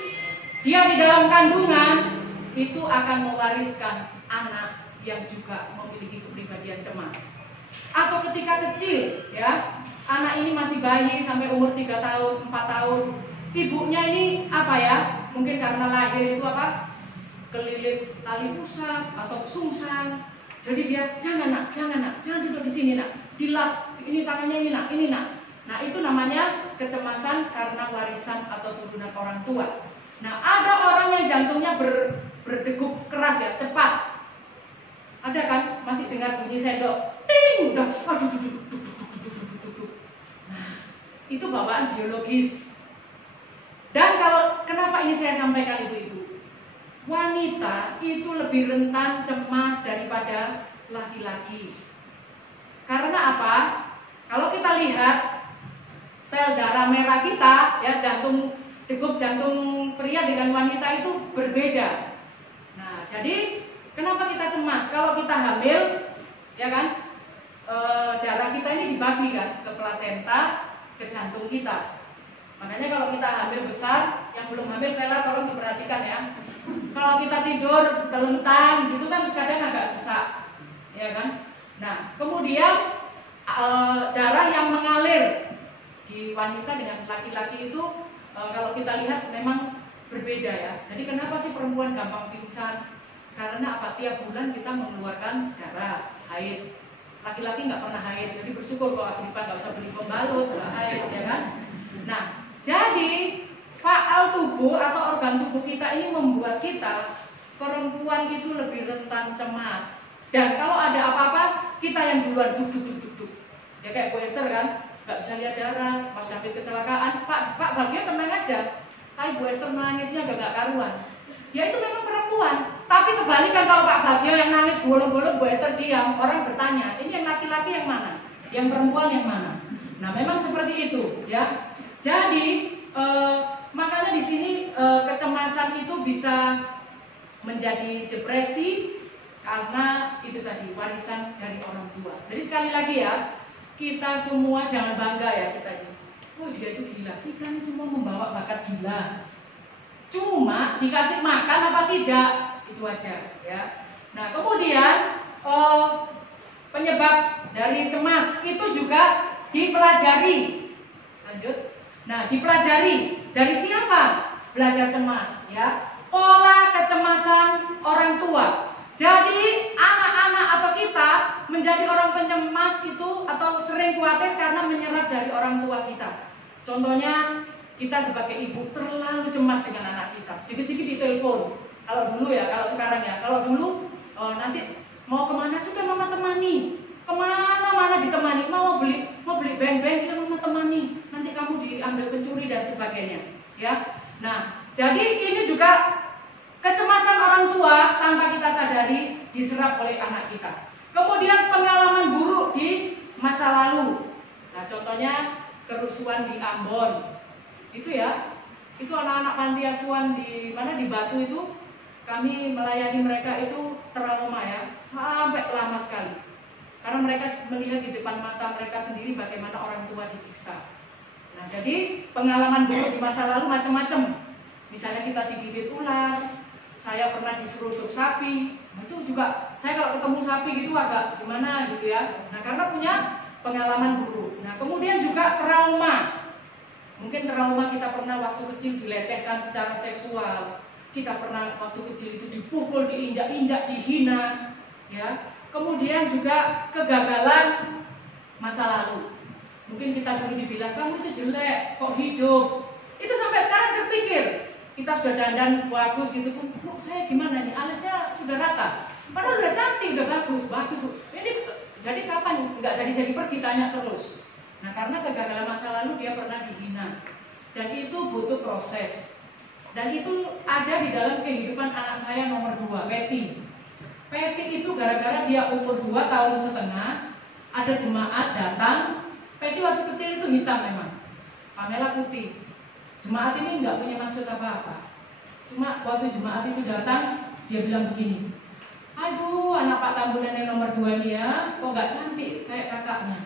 dia di dalam kandungan, itu akan mewariskan anak yang juga memiliki kepribadian cemas. Atau ketika kecil, ya, anak ini masih bayi sampai umur 3 tahun, 4 tahun, ibunya ini mungkin karena lahir itu kelilit tali pusat atau sungsang. Jadi dia jangan duduk di sini nak, dilap, ini tangannya ini nak. Nah, itu namanya kecemasan karena warisan atau turunan orang tua. Nah, ada orang yang jantungnya berdegup keras ya, cepat. Ada kan, masih dengar bunyi sendok, ting, udah, Nah, itu bawaan biologis. Dan kenapa ini saya sampaikan ibu-ibu? Wanita itu lebih rentan cemas daripada laki-laki. Karena apa? Kalau kita lihat sel darah merah kita, ya, degup jantung pria dengan wanita itu berbeda. Nah, jadi kenapa kita cemas? Kalau kita hamil, ya kan, darah kita ini dibagi kan ke plasenta, ke jantung kita. Makanya kalau kita hamil besar, yang belum hamil Vela tolong diperhatikan ya. Kalau kita tidur telentang gitu kan kadang agak sesak, ya kan. Nah, kemudian darah yang mengalir di wanita dengan laki-laki itu kalau kita lihat memang berbeda ya. Jadi kenapa sih perempuan gampang pingsan? Karena tiap bulan kita mengeluarkan darah, haid. Laki-laki nggak pernah haid, jadi bersyukur kalau Agripa nggak usah beli pembalut, nggak haid, ya kan? Nah, jadi faal tubuh atau organ tubuh kita ini membuat kita perempuan itu lebih rentan cemas. Dan kalau ada apa-apa, kita yang duluan duduk. Ya kayak Bu Esther kan, nggak bisa lihat darah, Mas David kecelakaan, Pak Bagio tenang aja. Tapi Bu Esther nangisnya nggak karuan. Ya itu memang perempuan. Tapi kebalikan kalau Pak Bagio yang nangis bolong-bolong, Bu Esther diam. Orang bertanya, ini yang laki-laki yang mana? Yang perempuan yang mana? Nah, memang seperti itu, ya. Jadi makanya di sini kecemasan itu bisa menjadi depresi karena itu tadi warisan dari orang tua. Jadi sekali lagi ya, kita semua jangan bangga ya kita ini. Oh dia itu gila, kita ini semua membawa bakat gila. Cuma dikasih makan apa tidak, itu aja ya. Nah kemudian penyebab dari cemas itu juga dipelajari lanjut. Nah, dipelajari dari siapa? Belajar cemas, ya. Pola kecemasan orang tua. Jadi anak-anak atau kita menjadi orang pencemas itu atau sering khawatir karena menyerap dari orang tua kita. Contohnya kita sebagai ibu terlalu cemas dengan anak kita. Sedikit-sedikit ditelepon. Kalau dulu ya, kalau sekarang ya. Kalau dulu nanti mau kemana sudah mama temani. Kemana-mana ditemani. Mau beli beng-beng ya mama temani. Nanti kamu diambil pencuri dan sebagainya. Ya. Nah, jadi ini juga kecemasan orang tua tanpa kita sadari diserap oleh anak kita. Kemudian pengalaman buruk di masa lalu. Nah, contohnya kerusuhan di Ambon. Itu ya, itu anak-anak panti asuhan di mana di Batu itu kami melayani mereka itu trauma ya, sampai lama sekali. Karena mereka melihat di depan mata mereka sendiri bagaimana orang tua disiksa. Nah, jadi pengalaman buruk di masa lalu macam-macam. Misalnya kita digigit ular, saya pernah diseruduk sapi. Nah, itu juga saya kalau ketemu sapi gitu agak gimana gitu ya. Nah, karena punya pengalaman buruk. Nah, kemudian juga trauma. Mungkin trauma kita pernah waktu kecil dilecehkan secara seksual. Kita pernah waktu kecil itu dipukul, diinjak-injak, dihina, ya. Kemudian juga kegagalan masa lalu. Mungkin kita dulu dibilang kamu itu jelek, kok hidup. Itu sampai sekarang terpikir. Kita sudah dandan bagus gitu pun, saya gimana nih, alisnya sudah rata. Padahal udah cantik, udah bagus. Ini jadi kapan nggak jadi pergi tanya terus. Nah, karena kegagalan masa lalu dia pernah dihina. Dan itu butuh proses. Dan itu ada di dalam kehidupan anak saya nomor 2, Peti. Peti itu gara-gara dia umur 2 tahun setengah, ada jemaat datang. Peti waktu kecil itu hitam memang, Pamela putih. Jemaat ini nggak punya maksud apa-apa. Cuma waktu jemaat itu datang, dia bilang begini, aduh anak Pak Tambunan yang nomor 2 ini ya, kok nggak cantik kayak kakaknya.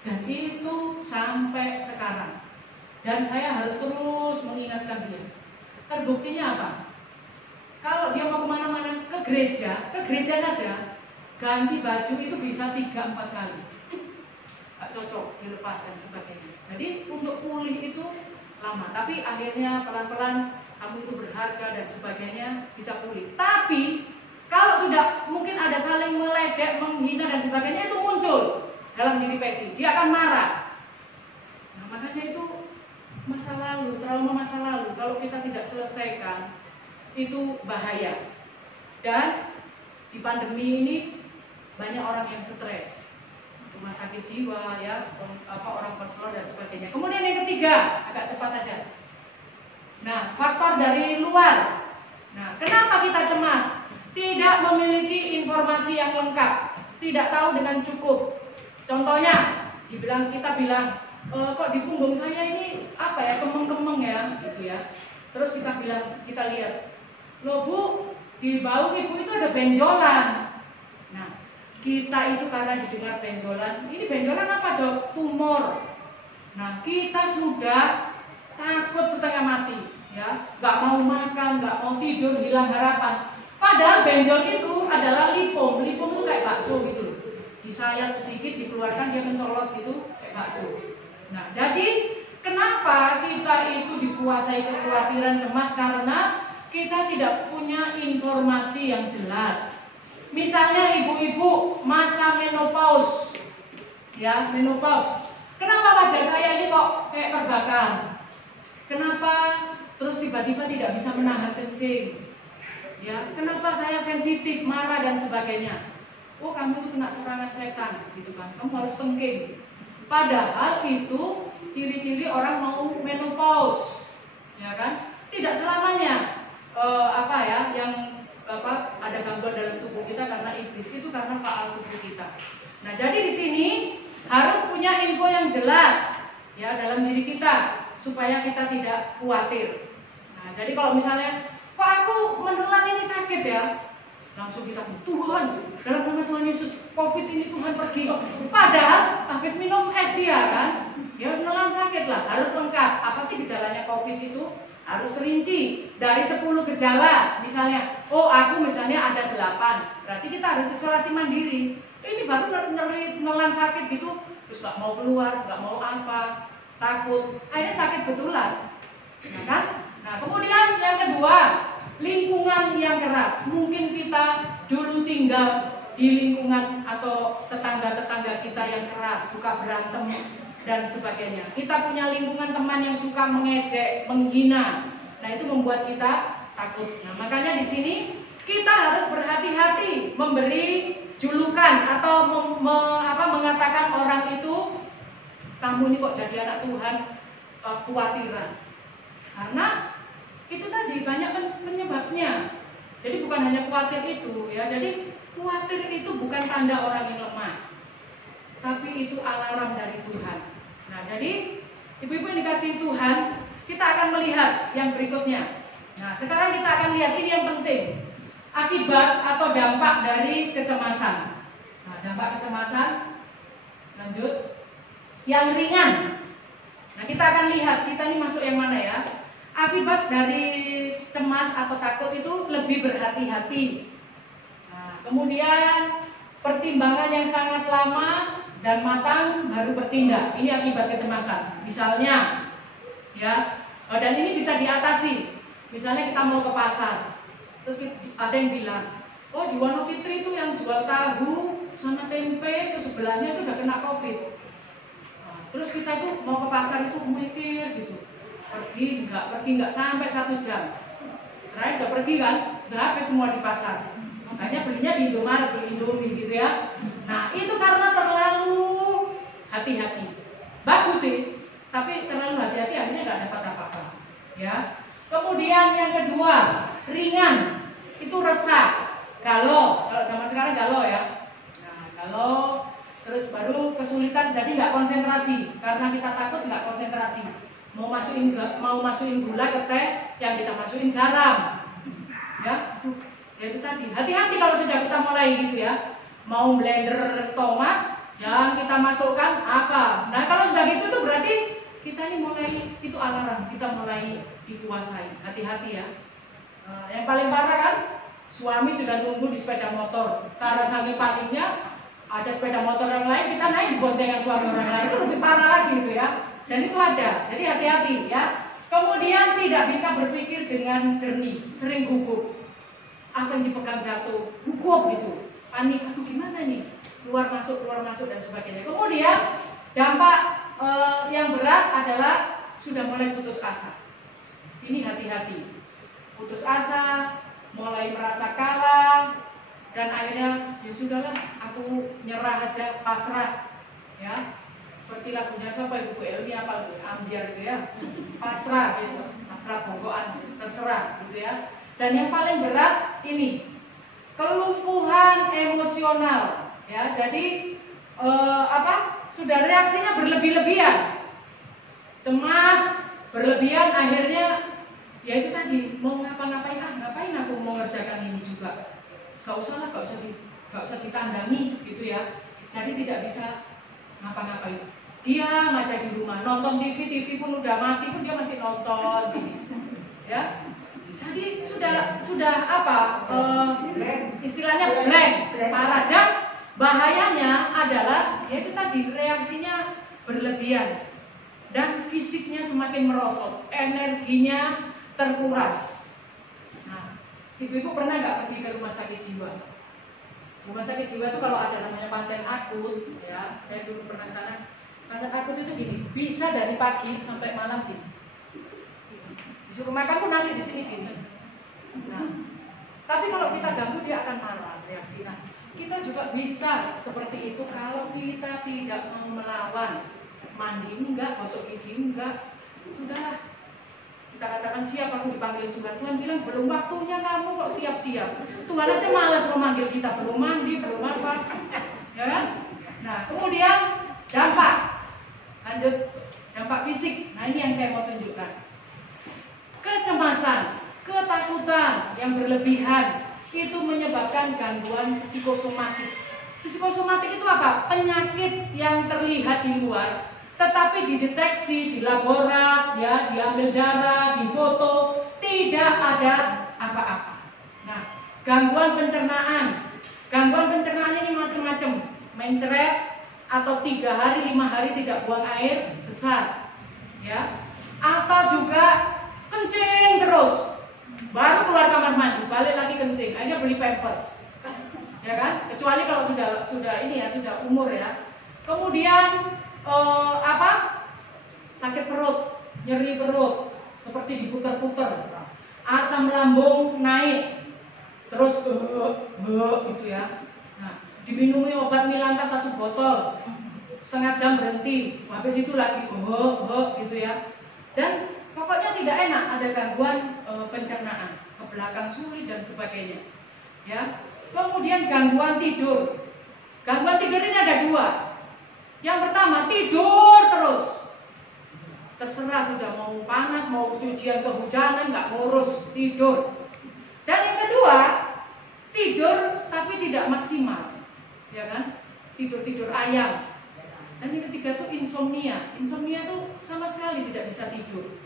Dan itu sampai sekarang. Dan saya harus terus mengingatkan dia. Terbuktinya apa? Kalau dia mau kemana-mana ke gereja saja, ganti baju itu bisa 3-4 kali. Gak cocok, dilepas dan sebagainya. Jadi untuk pulih itu lama. Tapi akhirnya pelan-pelan kamu itu berharga dan sebagainya bisa pulih. Tapi kalau sudah mungkin ada saling meledek, menghina dan sebagainya, itu muncul dalam diri Peti. Dia akan marah. Nah, makanya itu masa lalu, trauma masa lalu kalau kita tidak selesaikan itu bahaya. Dan di pandemi ini banyak orang yang stres, rumah sakit jiwa ya, orang konselor dan sebagainya. Kemudian yang ketiga, agak cepat aja. Nah, faktor dari luar. Nah, kenapa kita cemas? Tidak memiliki informasi yang lengkap, tidak tahu dengan cukup. Contohnya, kita bilang, kok di punggung saya ini apa ya, kemeng-kemeng ya, gitu ya. Terus kita lihat, loh Bu, di bahu ibu itu ada benjolan. Nah, kita itu karena didengar benjolan, ini benjolan apa dok? Tumor. Nah, kita sudah takut setengah mati, ya, nggak mau makan, nggak mau tidur, hilang harapan. Padahal benjol itu adalah lipom. Lipom itu kayak bakso gitu loh. Disayat sedikit, dikeluarkan, dia mencolot gitu kayak bakso. Nah, jadi kenapa kita itu dikuasai kekhawatiran cemas? Karena kita tidak punya informasi yang jelas. Misalnya ibu-ibu masa menopause, ya menopause. Kenapa wajah saya ini kok kayak terbakar? Kenapa terus tiba-tiba tidak bisa menahan kencing? Ya, kenapa saya sensitif, marah dan sebagainya? Oh, kamu itu kena serangan setan, gitu kan? Kamu harus tengking. Padahal itu ciri-ciri orang mau menopause, ya kan? Tidak selamanya ada gangguan dalam tubuh kita karena iblis, itu karena faal tubuh kita. Nah, jadi di sini harus punya info yang jelas ya dalam diri kita supaya kita tidak khawatir. Nah, jadi kalau misalnya kok aku menelan ini sakit ya, langsung kita Tuhan, dalam nama Tuhan Yesus, COVID ini Tuhan pergi. Padahal habis minum es dia kan, ya menelan sakit lah, harus lengkap. Apa sih gejalanya COVID itu? Harus rinci. Dari 10 gejala, misalnya, oh aku misalnya ada 8, berarti kita harus isolasi mandiri. Ini baru menelan sakit gitu, terus nggak mau keluar, nggak mau apa, takut, akhirnya sakit betulan, ya kan? Nah kemudian yang kedua, lingkungan yang keras. Mungkin kita dulu tinggal di lingkungan atau tetangga-tetangga kita yang keras, suka berantem dan sebagainya. Kita punya lingkungan teman yang suka mengejek, menghina. Nah itu membuat kita takut. Nah makanya di sini kita harus berhati-hati memberi julukan atau mengatakan orang itu, kamu ini kok jadi anak Tuhan, khawatiran. Karena itu tadi banyak penyebabnya. Jadi bukan hanya khawatir itu ya. Jadi khawatir itu bukan tanda orang yang lemah, tapi itu alarm dari Tuhan. Nah jadi ibu-ibu yang dikasihi Tuhan, kita akan melihat yang berikutnya. Nah sekarang kita akan lihat ini yang penting, akibat atau dampak dari kecemasan. Nah dampak kecemasan, lanjut, yang ringan. Nah kita akan lihat kita ini masuk yang mana ya. Akibat dari cemas atau takut itu lebih berhati-hati. Nah, kemudian pertimbangan yang sangat lama dan matang baru bertindak. Ini akibat kecemasan. Misalnya, ya, dan ini bisa diatasi. Misalnya kita mau ke pasar, terus ada yang bilang, oh di Wonokitri itu yang jual tahu sama tempe itu sebelahnya itu udah kena COVID. Nah, terus kita tuh mau ke pasar itu mikir gitu. Pergi nggak sampai 1 jam. Terakhir udah pergi kan, udah habis semua di pasar. Makanya belinya di Indomaret, beli Indomie gitu ya. Nah itu karena terlalu hati-hati. Bagus sih, tapi terlalu hati-hati akhirnya nggak dapat apa-apa. Ya. Kemudian yang kedua, ringan, itu resah, galau. Kalau zaman sekarang galau ya. Nah galau, terus baru kesulitan, jadi nggak konsentrasi. Karena kita takut nggak konsentrasi. Mau masukin gula ke teh, yang kita masukin garam, ya itu tadi. Hati-hati kalau sudah kita mulai gitu ya. Mau blender tomat, yang kita masukkan apa? Nah kalau sudah gitu tuh berarti kita ini mulai, itu alarm, kita mulai dikuasai. Hati-hati ya. Nah, yang paling parah kan, suami sudah nunggu di sepeda motor. Karena saking paniknya, ada sepeda motor yang lain, kita naik dibonceng yang suami orang lain, itu lebih parah lagi gitu ya. Dan itu ada, jadi hati-hati ya. Kemudian tidak bisa berpikir dengan jernih, sering gugup. Apa yang dipegang jatuh, gugup gitu, panik, aduh gimana nih, keluar masuk dan sebagainya. Kemudian dampak yang berat adalah sudah mulai putus asa. Ini hati-hati, putus asa, mulai merasa kalah, dan akhirnya ya sudahlah, aku nyerah aja, pasrah, ya. Seperti lagunya siapa Ibu Elni apa Ambiar gitu ya, pasrah, pasrah bogoan, terserah gitu ya. Dan yang paling berat ini kelumpuhan emosional ya. Jadi sudah reaksinya berlebih-lebihan, cemas berlebihan, akhirnya ya itu tadi mau ngapa-ngapain, ngapain aku mau ngerjakan ini juga, gak usah ditandangi gitu ya. Jadi tidak bisa ngapa-ngapain, diam aja di rumah, nonton TV pun udah mati pun dia masih nonton gini ya. Jadi sudah istilahnya blank, parah. Dan bahayanya adalah yaitu tadi reaksinya berlebihan dan fisiknya semakin merosot, energinya terkuras. Nah, ibu-ibu pernah nggak pergi ke rumah sakit jiwa? Rumah sakit jiwa itu kalau ada namanya pasien akut, ya, saya dulu pernah sana. Pasien akut itu gini, bisa dari pagi sampai malam gini. Disuruh makan pun nasi di sini gini. Nah, tapi kalau kita ganggu dia akan marah, reaksi. Nah, kita juga bisa seperti itu kalau kita tidak mau melawan. Mandi enggak, gosok gigi enggak, sudahlah. Kita katakan siap, aku dipanggil Tuhan. Tuhan bilang belum waktunya kamu kok siap-siap. Tuhan aja malas memanggil kita, belum mandi, belum apa, ya kan? Nah, kemudian dampak, lanjut dampak fisik. Nah ini yang saya mau tunjukkan. Kecemasan, ketakutan yang berlebihan itu menyebabkan gangguan psikosomatik. Psikosomatik itu apa? Penyakit yang terlihat di luar, tetapi dideteksi di laborat, ya, diambil darah, difoto, tidak ada apa-apa. Nah, gangguan pencernaan ini macam-macam, mencret, atau 3 hari 5 hari tidak buang air besar, ya, atau juga kencing terus, baru keluar kamar mandi balik lagi kencing, akhirnya beli pampers, ya kan? Kecuali kalau sudah ini ya, sudah umur ya. Kemudian sakit perut, nyeri perut, seperti diputer-puter, asam lambung naik, terus gitu ya. Nah, diminumi obat Milanta 1 botol, setengah jam berhenti, habis itu lagi gitu ya. Dan pokoknya tidak enak, ada gangguan pencernaan, ke belakang sulit dan sebagainya. Ya. Kemudian gangguan tidur. Gangguan tidur ini ada 2. Yang pertama, tidur terus. Terserah sudah mau panas, mau ujian kehujanan, nggak ngurus, tidur. Dan yang kedua, tidur tapi tidak maksimal, ya kan? Tidur ayam. Dan yang ketiga tuh insomnia. Insomnia tuh sama sekali tidak bisa tidur,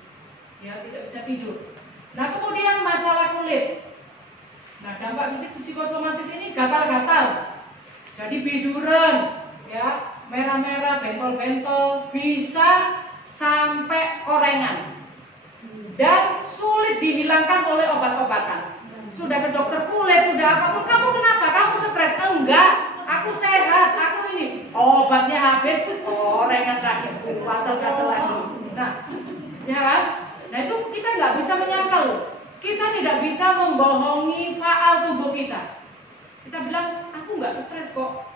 ya, tidak bisa tidur. Nah, kemudian masalah kulit. Nah, dampak psikosomatis ini gatal-gatal, jadi biduran, ya, merah-merah, bentol-bentol, bisa sampai korengan, dan sulit dihilangkan oleh obat-obatan. Sudah ke dokter kulit, sudah apapun, kamu kenapa? Kamu stres? Enggak, aku sehat, aku ini. Obatnya habis, korengan lagi, gatal-gatal lagi. Nah, ya kan? Nah, itu kita nggak bisa menyangkal loh. Kita tidak bisa membohongi faal tubuh kita. Kita bilang, aku nggak stres kok.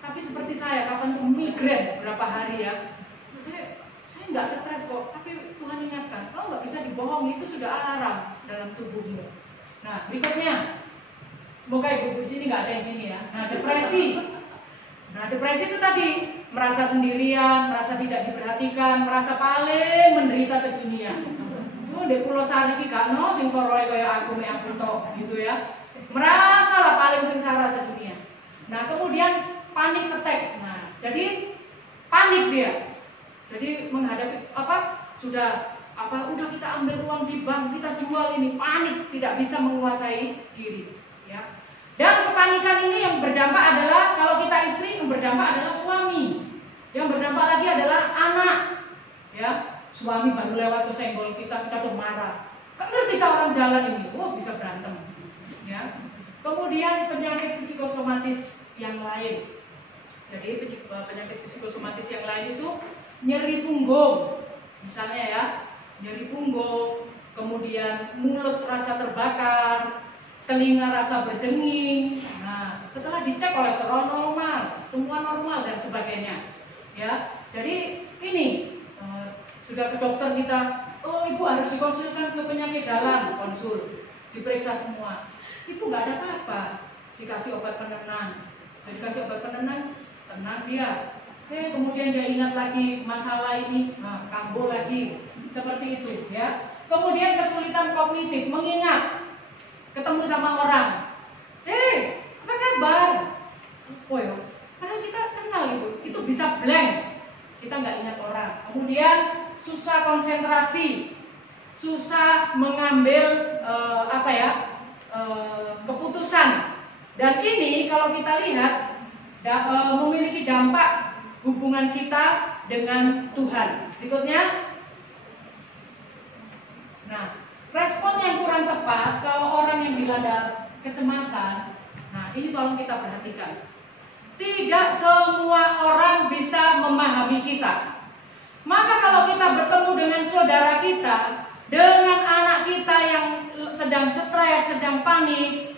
Tapi seperti saya, kapan tuh migrain berapa hari ya, saya nggak stres kok. Tapi Tuhan ingatkan, kamu nggak bisa dibohongi, itu sudah alarm dalam tubuhmu. Nah, berikutnya, semoga ibu-ibu di sini nggak ada yang gini ya. Nah, depresi. Nah, depresi itu tadi merasa sendirian, merasa tidak diperhatikan, merasa paling menderita sedunia. Di Pulau Sari ki gak ono sing soroe kaya aku tok gitu ya. Merasa lah paling sengsara sedunia. Nah, kemudian panic attack. Nah, jadi panik dia. Jadi menghadapi udah kita ambil uang di bank, kita jual ini, panik, tidak bisa menguasai diri, ya. Dan kepanikan ini yang berdampak adalah, kalau kita istri, yang berdampak adalah suami. Yang berdampak lagi adalah anak, ya. Suami baru lewat ke senggol kita udah marah. Kan ngerti orang jalan ini, bisa berantem, ya. Kemudian penyakit psikosomatis yang lain. Jadi penyakit psikosomatis yang lain itu nyeri punggung, misalnya ya, nyeri punggung, kemudian mulut rasa terbakar, telinga rasa berdenging. Nah, setelah dicek kolesterol normal, semua normal dan sebagainya, ya. Jadi ini sudah ke dokter kita, oh ibu harus dikonsulkan ke penyakit dalam, konsul, diperiksa semua. Ibu nggak ada apa-apa, dikasih obat penenang, tenang dia. Kemudian dia ingat lagi masalah ini, nah kambuh lagi, seperti itu, ya. Kemudian kesulitan kognitif, mengingat, ketemu sama orang, apa kabar? Oh ya, padahal kita kenal itu bisa blank, kita nggak ingat orang. Kemudian susah konsentrasi, susah mengambil keputusan. Dan ini kalau kita lihat memiliki dampak hubungan kita dengan Tuhan. Berikutnya, nah, respon yang kurang tepat kalau orang yang dilanda kecemasan. Nah, ini tolong kita perhatikan. Tidak semua orang bisa memahami kita. Maka kalau kita bertemu dengan saudara kita, dengan anak kita yang sedang stres, sedang panik,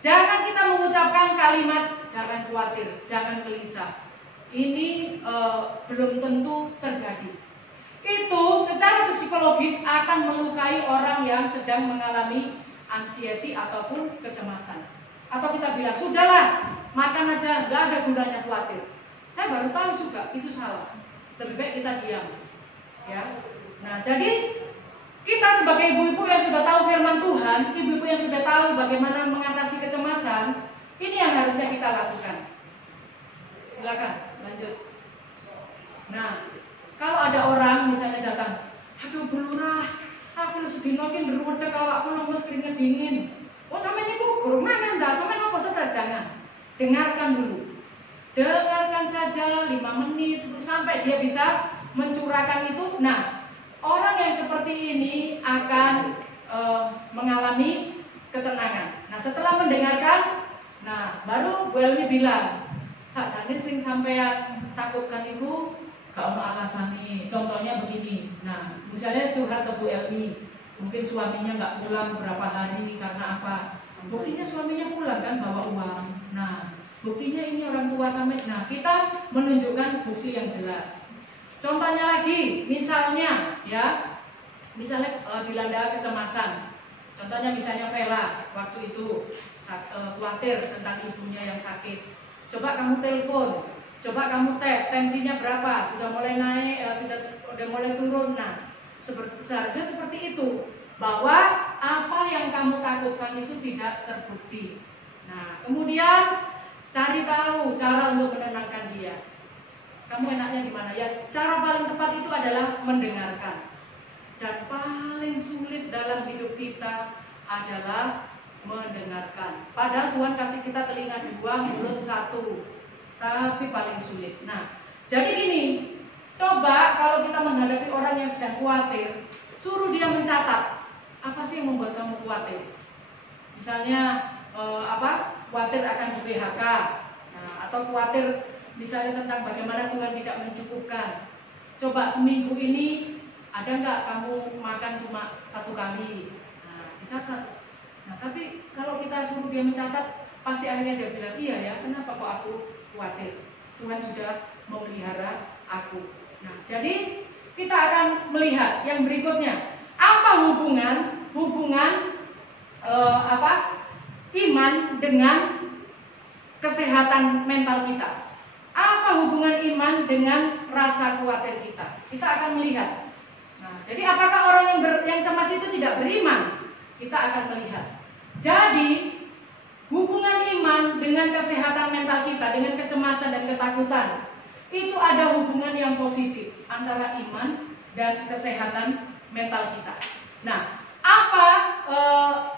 jangan kita mengucapkan kalimat jangan khawatir, jangan gelisah. Ini belum tentu terjadi. Itu secara psikologis akan melukai orang yang sedang mengalami anxiety ataupun kecemasan. Atau kita bilang, sudahlah, makan aja, gak ada gunanya khawatir. Saya baru tahu juga, itu salah. Lebih baik kita diam, ya. Nah, jadi kita sebagai ibu-ibu yang sudah tahu firman Tuhan, ibu-ibu yang sudah tahu bagaimana mengatasi kecemasan, ini yang harusnya kita lakukan. Silakan, lanjut. Nah, kalau ada orang misalnya datang, aduh Bu Lurah, aku lu sedino ki ndruwedeg awakku lemes keringet dingin. Oh, sampeyan niku guru mana ndak? Sampeyan apa stres? Jangan. Dengarkan dulu. dengarkan saja 5 menit sampai dia bisa mencurahkan itu. Nah, orang yang seperti ini akan mengalami ketenangan. Nah, setelah mendengarkan, nah baru Bu Elmi bilang, sakjane sing sampean takutkan itu gak ono alasane. Contohnya begini. Nah, misalnya curhat ke Bu Elmi, mungkin suaminya nggak pulang beberapa hari karena apa? Buktinya suaminya pulang kan bawa uang. Nah, buktinya ini orang tua sampai. Nah, kita menunjukkan bukti yang jelas. Contohnya lagi, misalnya dilanda kecemasan. Contohnya misalnya Vela waktu itu khawatir tentang ibunya yang sakit. Coba kamu telepon, coba kamu tes tensinya berapa, sudah mulai naik, sudah mulai turun. Nah, seharusnya seperti itu, bahwa apa yang kamu takutkan itu tidak terbukti. Nah, kemudian cari tahu cara untuk menenangkan dia. Kamu enaknya di mana? Ya, cara paling tepat itu adalah mendengarkan. Dan paling sulit dalam hidup kita adalah mendengarkan. Padahal Tuhan kasih kita telinga 2, mulut 1, tapi paling sulit. Nah, jadi gini, coba kalau kita menghadapi orang yang sedang khawatir, suruh dia mencatat apa sih yang membuat kamu khawatir. Misalnya khawatir akan PHK, nah, atau khawatir misalnya tentang bagaimana Tuhan tidak mencukupkan. Coba seminggu ini ada nggak kamu makan cuma 1 kali? Nah, dicatat. Nah, tapi kalau kita suruh dia mencatat, pasti akhirnya dia bilang, iya ya, kenapa kok aku khawatir? Tuhan sudah memelihara aku. Nah, jadi kita akan melihat yang berikutnya. Apa hubungan iman dengan kesehatan mental kita? Apa hubungan iman dengan rasa khawatir kita? Kita akan melihat. Nah, jadi apakah orang yang cemas itu tidak beriman? Kita akan melihat. Jadi hubungan iman dengan kesehatan mental kita, dengan kecemasan dan ketakutan, itu ada hubungan yang positif antara iman dan kesehatan mental kita. Nah, apa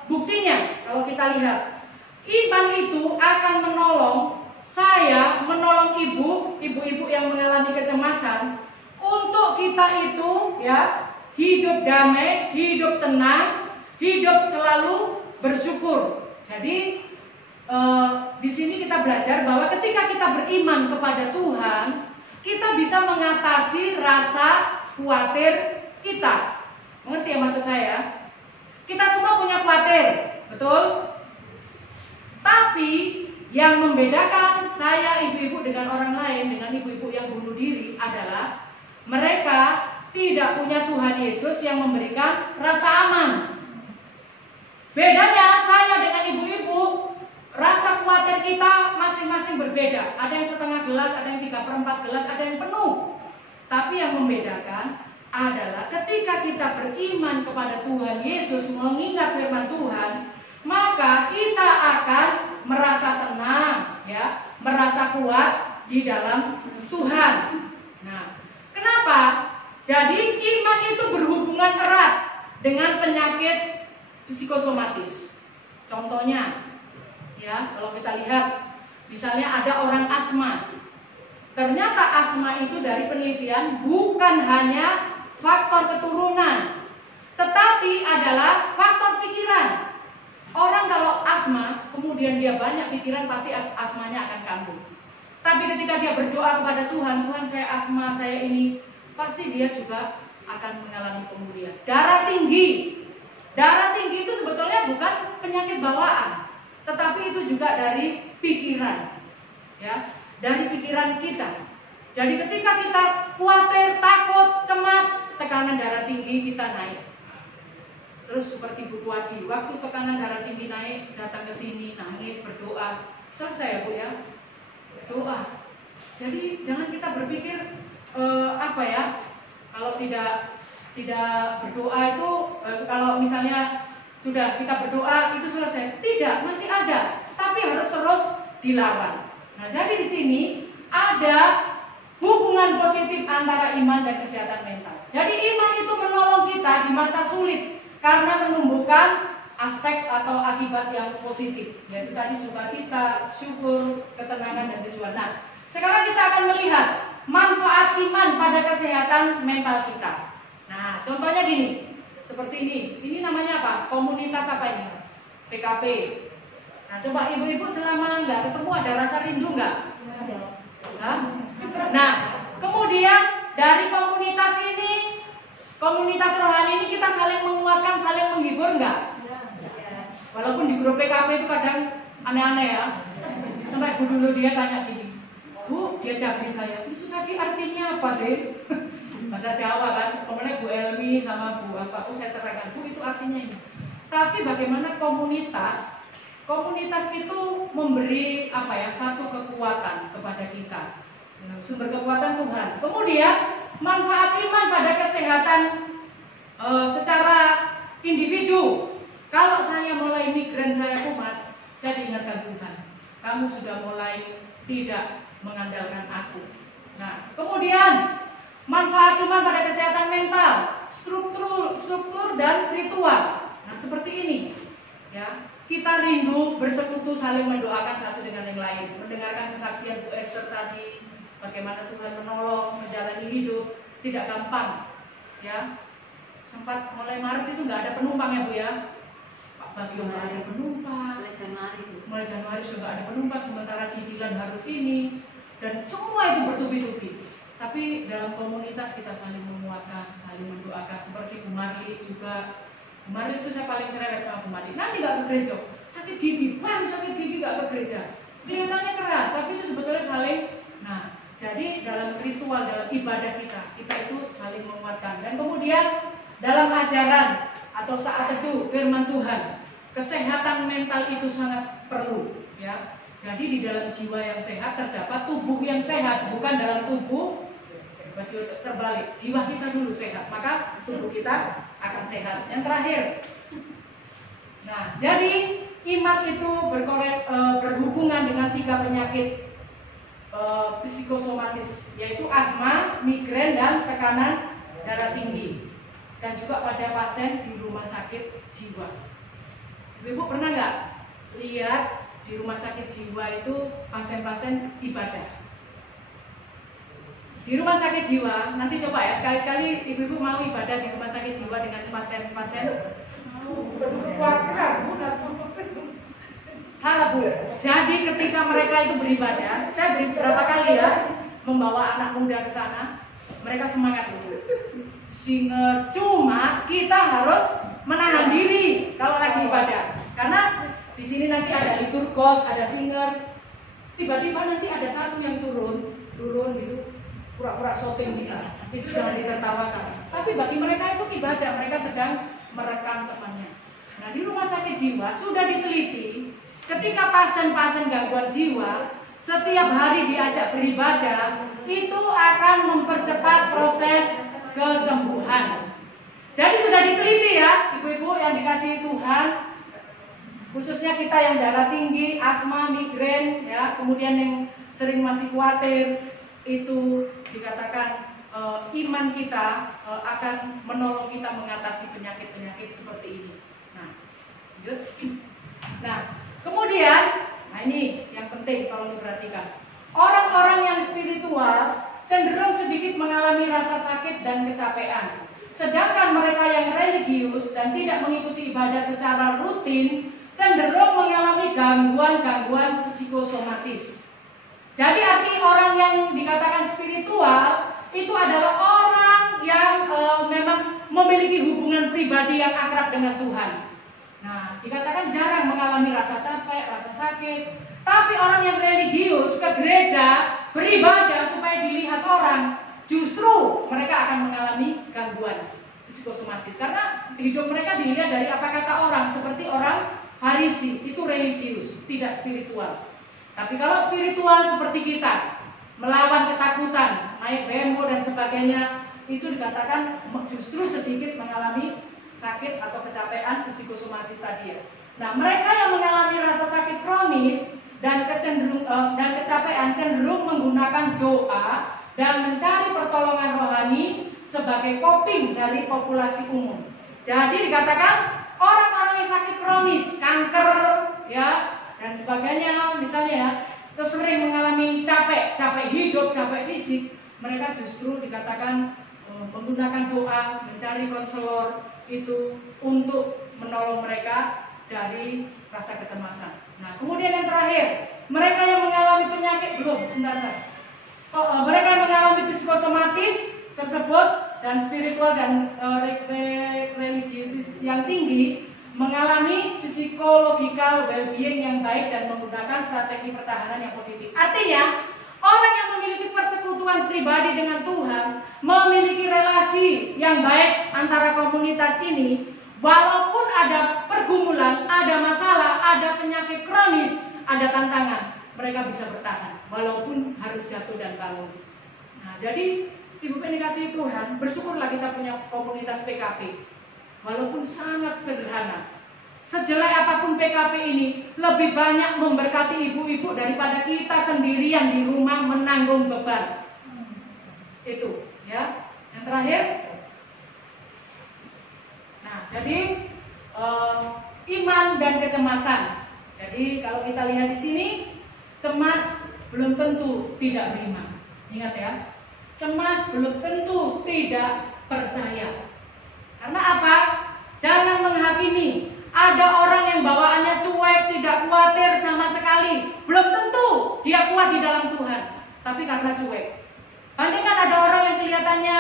buktinya? Kalau kita lihat, iman itu akan menolong saya, menolong ibu-ibu yang mengalami kecemasan, untuk kita itu ya hidup damai, hidup tenang, hidup selalu bersyukur. Jadi di sini kita belajar bahwa ketika kita beriman kepada Tuhan, kita bisa mengatasi rasa khawatir kita. Mengerti ya maksud saya? Kita semua punya khawatir, betul? Tapi yang membedakan saya ibu-ibu dengan orang lain, dengan ibu-ibu yang bunuh diri adalah mereka tidak punya Tuhan Yesus yang memberikan rasa aman. Bedanya saya dengan ibu-ibu, rasa khawatir kita masing-masing berbeda. Ada yang setengah gelas, ada yang 3/4 gelas, ada yang penuh. Tapi yang membedakan adalah ketika kita beriman kepada Tuhan Yesus, mengingat firman Tuhan, maka kita akan merasa tenang, ya, merasa kuat di dalam Tuhan. Nah, kenapa? Jadi iman itu berhubungan erat dengan penyakit psikosomatis. Contohnya, ya, kalau kita lihat, misalnya ada orang asma. Ternyata asma itu dari penelitian bukan hanya faktor keturunan, tetapi adalah faktor pikiran. Orang kalau asma, kemudian dia banyak pikiran, pasti asmanya akan kambuh. Tapi ketika dia berdoa kepada Tuhan, Tuhan saya asma, saya ini, pasti dia juga akan mengalami pemulihan. Darah tinggi itu sebetulnya bukan penyakit bawaan, tetapi itu juga dari pikiran, ya, dari pikiran kita. Jadi ketika kita khawatir, takut, cemas, tekanan darah tinggi kita naik. Terus seperti Bu Wadi, waktu tekanan darah tinggi naik, datang ke sini, nangis, berdoa. Selesai ya Bu ya, berdoa. Jadi jangan kita berpikir kalau tidak berdoa itu, kalau misalnya sudah kita berdoa itu selesai. Tidak, masih ada, tapi harus terus dilawan. Nah, jadi di sini ada hubungan positif antara iman dan kesehatan mental. Jadi iman itu menolong kita di masa sulit karena menumbuhkan aspek atau akibat yang positif, yaitu tadi sukacita, syukur, ketenangan dan tujuan. Nah, Sekarang kita akan melihat manfaat iman pada kesehatan mental kita. Nah, contohnya gini, seperti ini. Ini namanya apa? Komunitas apa ini, Mas? PKP. Nah, coba ibu-ibu selama nggak ketemu ada rasa rindu nggak? Hah? Nah, kemudian dari komunitas ini, komunitas rohani ini kita saling menguatkan, saling menghibur nggak? Walaupun di grup PKP itu kadang aneh-aneh ya. Sampai Bu dulu dia tanya gini, Bu, dia cabri saya, itu tadi artinya apa sih? Bahasa Jawa kan, kemudian Bu Elmi sama Bu apa, saya terangkan, Bu itu artinya ini. Tapi bagaimana komunitas itu memberi apa ya, satu kekuatan kepada kita, sumber kekuatan Tuhan. Kemudian manfaat iman pada kesehatan secara individu. Kalau saya mulai migren, saya kumat, saya diingatkan Tuhan, kamu sudah mulai tidak mengandalkan aku. Nah, kemudian manfaat iman pada kesehatan mental, struktur dan ritual. Nah, seperti ini, ya. Kita rindu bersekutu, saling mendoakan satu dengan yang lain, mendengarkan kesaksian Bu Esther tadi, bagaimana Tuhan menolong menjalani hidup tidak gampang, ya. Sempat mulai Maret itu nggak ada penumpang ya Bu ya. Pak Bagio nggak ada penumpang. Mulai Januari sudah nggak ada penumpang, sementara cicilan harus ini, dan semua itu bertubi-tubi. Tapi dalam komunitas kita saling menguatkan, saling mendoakan. Seperti Bu Marli juga. Bu Marli itu saya paling cerewet sama Bu Marli. Nanti nggak ke gereja, sakit gigi, sakit gigi nggak ke gereja. Kelihatannya keras, tapi itu sebetulnya saling. Nah, jadi dalam ritual, dalam ibadah kita itu saling menguatkan. Dan kemudian dalam ajaran atau saat teduh firman Tuhan, kesehatan mental itu sangat perlu, ya. Jadi di dalam jiwa yang sehat terdapat tubuh yang sehat, bukan dalam tubuh terbalik. Jiwa kita dulu sehat, maka tubuh kita akan sehat. Yang terakhir, nah, jadi iman itu berhubungan dengan 3 penyakit psikosomatis, yaitu asma, migrain, dan tekanan darah tinggi, dan juga pada pasien di rumah sakit jiwa. Ibu pernah nggak lihat di rumah sakit jiwa itu pasien-pasien ibadah? Di rumah sakit jiwa, nanti coba ya, sekali-sekali ibu-ibu mau ibadah di rumah sakit jiwa dengan pasien-pasien. Salah Bu. Jadi ketika mereka itu beribadah, saya berapa kali ya membawa anak muda ke sana, mereka semangat Bu. Singer, cuma kita harus menahan diri kalau lagi ibadah, karena di sini nanti ada liturgos, ada singer, tiba-tiba nanti ada satu yang turun gitu, pura-pura syuting kita, itu jangan ditertawakan. Tapi bagi mereka itu ibadah, mereka sedang merekam temannya. Nah, di rumah sakit jiwa sudah diteliti, ketika pasien-pasien gangguan jiwa setiap hari diajak beribadah, itu akan mempercepat proses kesembuhan. Jadi sudah diteliti ya, ibu-ibu yang dikasihi Tuhan, khususnya kita yang darah tinggi, asma, migrain, ya, kemudian yang sering masih khawatir, itu dikatakan iman kita akan menolong kita mengatasi penyakit-penyakit seperti ini. Nah, kemudian, nah ini yang penting kalau diperhatikan. Orang-orang yang spiritual cenderung sedikit mengalami rasa sakit dan kecapean. Sedangkan mereka yang religius dan tidak mengikuti ibadah secara rutin cenderung mengalami gangguan-gangguan psikosomatis. Jadi arti orang yang dikatakan spiritual itu adalah orang yang memang memiliki hubungan pribadi yang akrab dengan Tuhan. Nah, dikatakan jarang mengalami rasa capek, rasa sakit. Tapi orang yang religius ke gereja beribadah supaya dilihat orang, justru mereka akan mengalami gangguan psikosomatis karena hidup mereka dilihat dari apa kata orang. Seperti orang Farisi, itu religius, tidak spiritual. Tapi kalau spiritual seperti kita, melawan ketakutan, naik bemo dan sebagainya, itu dikatakan justru sedikit mengalami sakit atau kecapean psikosomatis tadi ya. Nah, mereka yang mengalami rasa sakit kronis dan kecapean cenderung menggunakan doa dan mencari pertolongan rohani sebagai coping dari populasi umum. Jadi dikatakan orang-orang yang sakit kronis, kanker, ya, dan sebagainya, misalnya ya, terus sering mengalami capek hidup, capek fisik, mereka justru dikatakan menggunakan doa, mencari konselor itu untuk menolong mereka dari rasa kecemasan. Nah, kemudian yang terakhir, mereka yang mengalami penyakit mereka yang mengalami psikosomatis tersebut dan spiritual dan religius yang tinggi, mengalami psikologikal well-being yang baik dan menggunakan strategi pertahanan yang positif. Artinya, orang yang memiliki persekutuan pribadi dengan Tuhan, memiliki relasi yang baik antara komunitas ini, walaupun ada pergumulan, ada masalah, ada penyakit kronis, ada tantangan, mereka bisa bertahan, walaupun harus jatuh dan bangun. Nah, jadi Ibu yang dikasihi Tuhan, bersyukurlah kita punya komunitas PKP, walaupun sangat sederhana. Sejelek apapun PKP ini, lebih banyak memberkati ibu-ibu daripada kita sendirian di rumah menanggung beban. Itu, ya. Yang terakhir, nah, jadi iman dan kecemasan. Jadi kalau kita lihat di sini, cemas belum tentu tidak beriman. Ingat ya, cemas belum tentu tidak percaya. Karena apa? Jangan menghakimi. Ada orang yang bawaannya cuek, tidak khawatir sama sekali. Belum tentu dia kuat di dalam Tuhan, tapi karena cuek. Bandingkan ada orang yang kelihatannya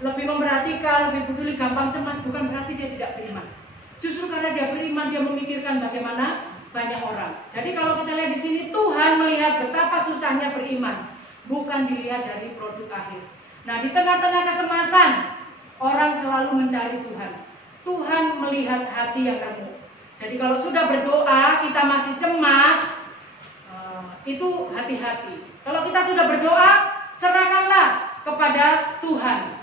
lebih memperhatikan, lebih peduli, gampang cemas, bukan berarti dia tidak beriman. Justru karena dia beriman, dia memikirkan bagaimana banyak orang. Jadi kalau kita lihat di sini, Tuhan melihat betapa susahnya beriman, bukan dilihat dari produk akhir. Nah, di tengah-tengah kesemasan, orang selalu mencari Tuhan. Tuhan melihat hati yang remuk. Jadi kalau sudah berdoa, kita masih cemas, itu hati-hati. Kalau kita sudah berdoa, serahkanlah kepada Tuhan.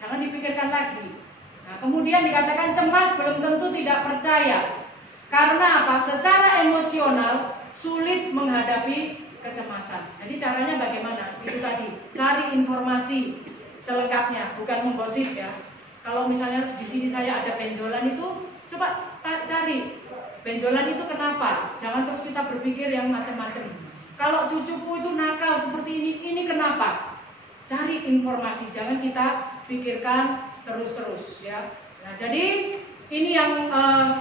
Jangan dipikirkan lagi. Nah, kemudian dikatakan cemas belum tentu tidak percaya. Karena apa? Secara emosional sulit menghadapi kecemasan. Jadi caranya bagaimana? Itu tadi, cari informasi selengkapnya, bukan menggosip ya. Kalau misalnya di sini saya ada benjolan itu, coba cari benjolan itu kenapa. Jangan terus kita berpikir yang macam-macam. Kalau cucuku itu nakal seperti ini kenapa? Cari informasi, jangan kita pikirkan terus-terus ya. Nah, jadi ini yang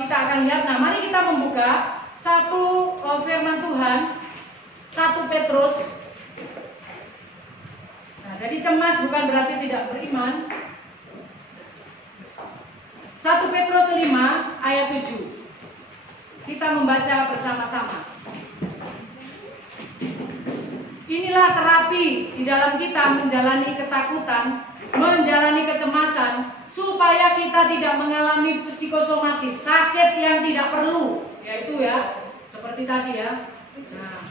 kita akan lihat. Nah, mari kita membuka satu firman Tuhan, 1 Petrus. Nah, jadi cemas bukan berarti tidak beriman. 1 Petrus 5 ayat 7. Kita membaca bersama-sama. Inilah terapi di dalam kita menjalani ketakutan, menjalani kecemasan, supaya kita tidak mengalami psikosomatis, sakit yang tidak perlu, yaitu ya, seperti tadi ya. Nah,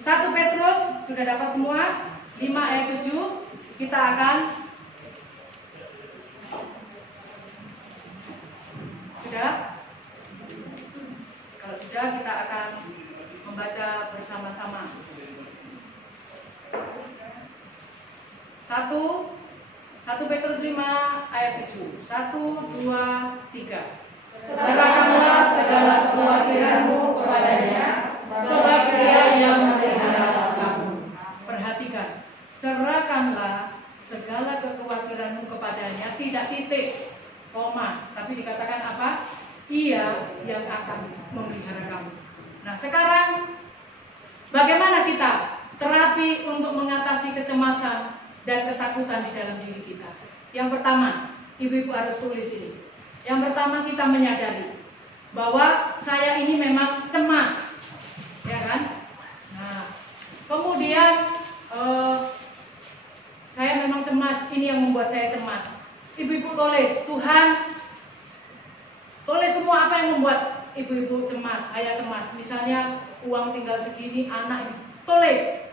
1 Petrus sudah dapat semua, 5 ayat 7, kita akan sudah? Kalau sudah, kita akan membaca bersama-sama. 1 Petrus 5 ayat 7. 1, 2, 3. Serahkanlah segala kekhawatiranmu kepadanya, sebab Dia yang memelihara kamu. Perhatikan, serahkanlah segala kekhawatiranmu kepadanya, tidak titik, koma, tapi dikatakan apa? Ia yang akan memelihara kamu. Nah, sekarang bagaimana kita terapi untuk mengatasi kecemasan dan ketakutan di dalam diri kita? Yang pertama, ibu-ibu harus tulis ini. Yang pertama, kita menyadari bahwa saya ini memang cemas, ya kan? Nah, kemudian saya memang cemas, ini yang membuat saya cemas. Ibu-ibu tulis, Tuhan, tulis semua apa yang membuat ibu-ibu cemas, saya cemas. Misalnya uang tinggal segini, anak, tulis.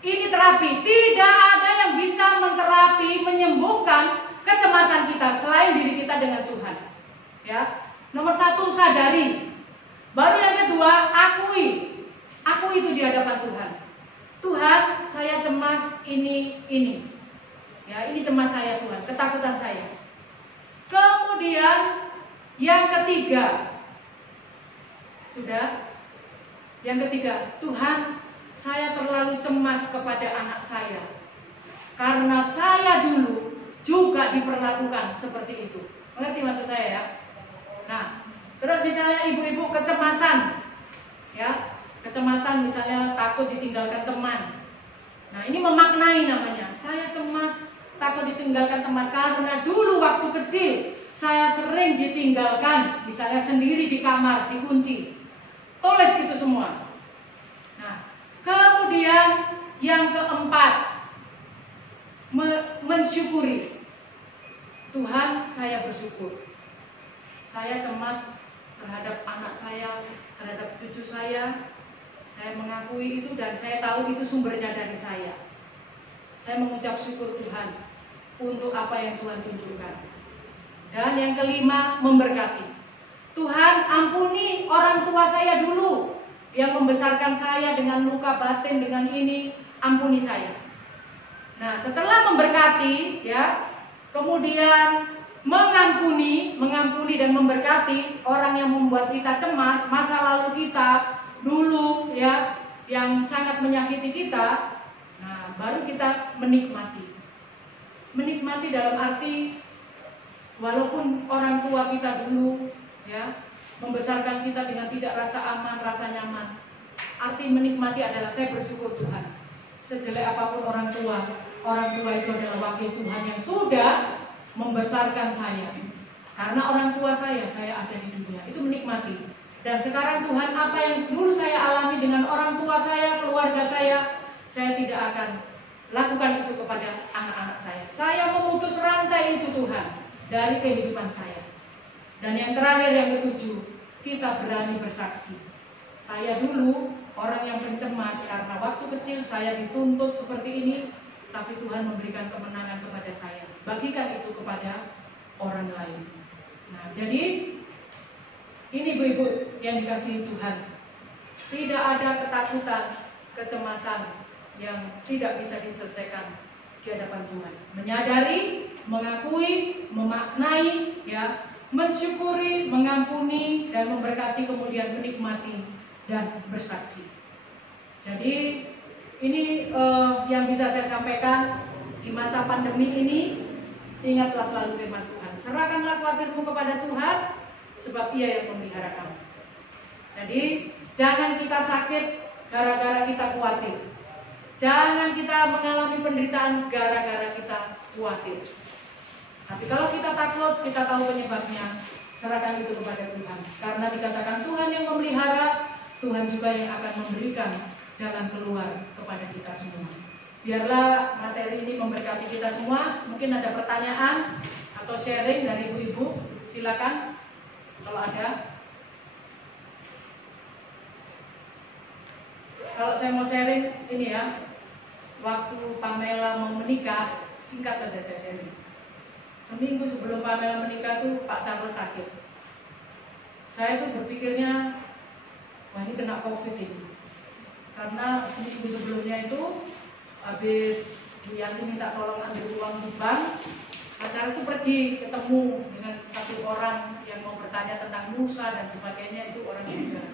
Ini terapi. Tidak ada yang bisa menterapi, menyembuhkan kecemasan kita selain diri kita dengan Tuhan. Ya, nomor 1, sadari. Baru yang kedua, akui. Akui itu di hadapan Tuhan. Tuhan, saya cemas ini. Ya, ini cemas saya Tuhan, ketakutan saya. Kemudian yang ketiga, sudah. Yang ketiga, Tuhan, saya terlalu cemas kepada anak saya karena saya dulu juga diperlakukan seperti itu. Mengerti maksud saya ya? Nah, terus misalnya ibu-ibu kecemasan, ya, kecemasan misalnya takut ditinggalkan teman. Nah, ini memaknai namanya. Saya cemas takut ditinggalkan teman karena dulu waktu kecil saya sering ditinggalkan, misalnya sendiri di kamar, dikunci. Tulis itu semua. Nah, kemudian yang keempat, mensyukuri. Tuhan, saya bersyukur. Saya cemas terhadap anak saya, terhadap cucu saya. Saya mengakui itu dan saya tahu itu sumbernya dari saya. Saya mengucap syukur Tuhan untuk apa yang Tuhan tunjukkan. Dan yang kelima, memberkati. Tuhan, ampuni orang tua saya dulu yang membesarkan saya dengan luka batin, dengan ini, ampuni saya. Nah, setelah memberkati, ya, kemudian mengampuni dan memberkati orang yang membuat kita cemas, masa lalu kita dulu, ya, yang sangat menyakiti kita. Nah, baru kita menikmati. Menikmati dalam arti walaupun orang tua kita dulu, ya, membesarkan kita dengan tidak rasa aman, rasa nyaman. Arti menikmati adalah saya bersyukur Tuhan. Sejelek apapun orang tua itu adalah wakil Tuhan yang sudah membesarkan saya. Karena orang tua saya ada di dunia. Itu menikmati. Dan sekarang Tuhan, apa yang dulu saya alami dengan orang tua saya, keluarga saya tidak akan lakukan itu kepada anak-anak saya. Saya memutus rantai itu Tuhan dari kehidupan saya. Dan yang terakhir, yang ketujuh, kita berani bersaksi. Saya dulu orang yang pencemas karena waktu kecil saya dituntut seperti ini, tapi Tuhan memberikan kemenangan kepada saya. Bagikan itu kepada orang lain. Nah, jadi ini ibu-ibu yang dikasihi Tuhan. Tidak ada ketakutan, kecemasan yang tidak bisa diselesaikan di hadapan Tuhan. Menyadari, mengakui, memaknai, ya, mensyukuri, mengampuni, dan memberkati, kemudian menikmati dan bersaksi. Jadi ini yang bisa saya sampaikan di masa pandemi ini. Ingatlah selalu firman Tuhan. Serahkanlah khawatirmu kepada Tuhan, sebab Ia yang memelihara kamu. Jadi jangan kita sakit gara-gara kita khawatir. Jangan kita mengalami penderitaan gara-gara kita khawatir. Tapi kalau kita takut, kita tahu penyebabnya, serahkan itu kepada Tuhan. Karena dikatakan Tuhan yang memelihara, Tuhan juga yang akan memberikan jalan keluar kepada kita semua. Biarlah materi ini memberkati kita semua. Mungkin ada pertanyaan atau sharing dari ibu-ibu, silakan kalau ada. Kalau saya mau sharing ini ya, waktu Pamela mau menikah, singkat saja saya sharing. Seminggu sebelum Pamela menikah tuh Pak Charles sakit. Saya tuh berpikirnya, wah ini kena COVID ini. Karena seminggu sebelumnya itu habis Bu Yanti minta tolong ambil uang di bank, Pak Charles itu pergi ketemu dengan satu orang yang mau bertanya tentang Musa dan sebagainya, itu orang Yuda.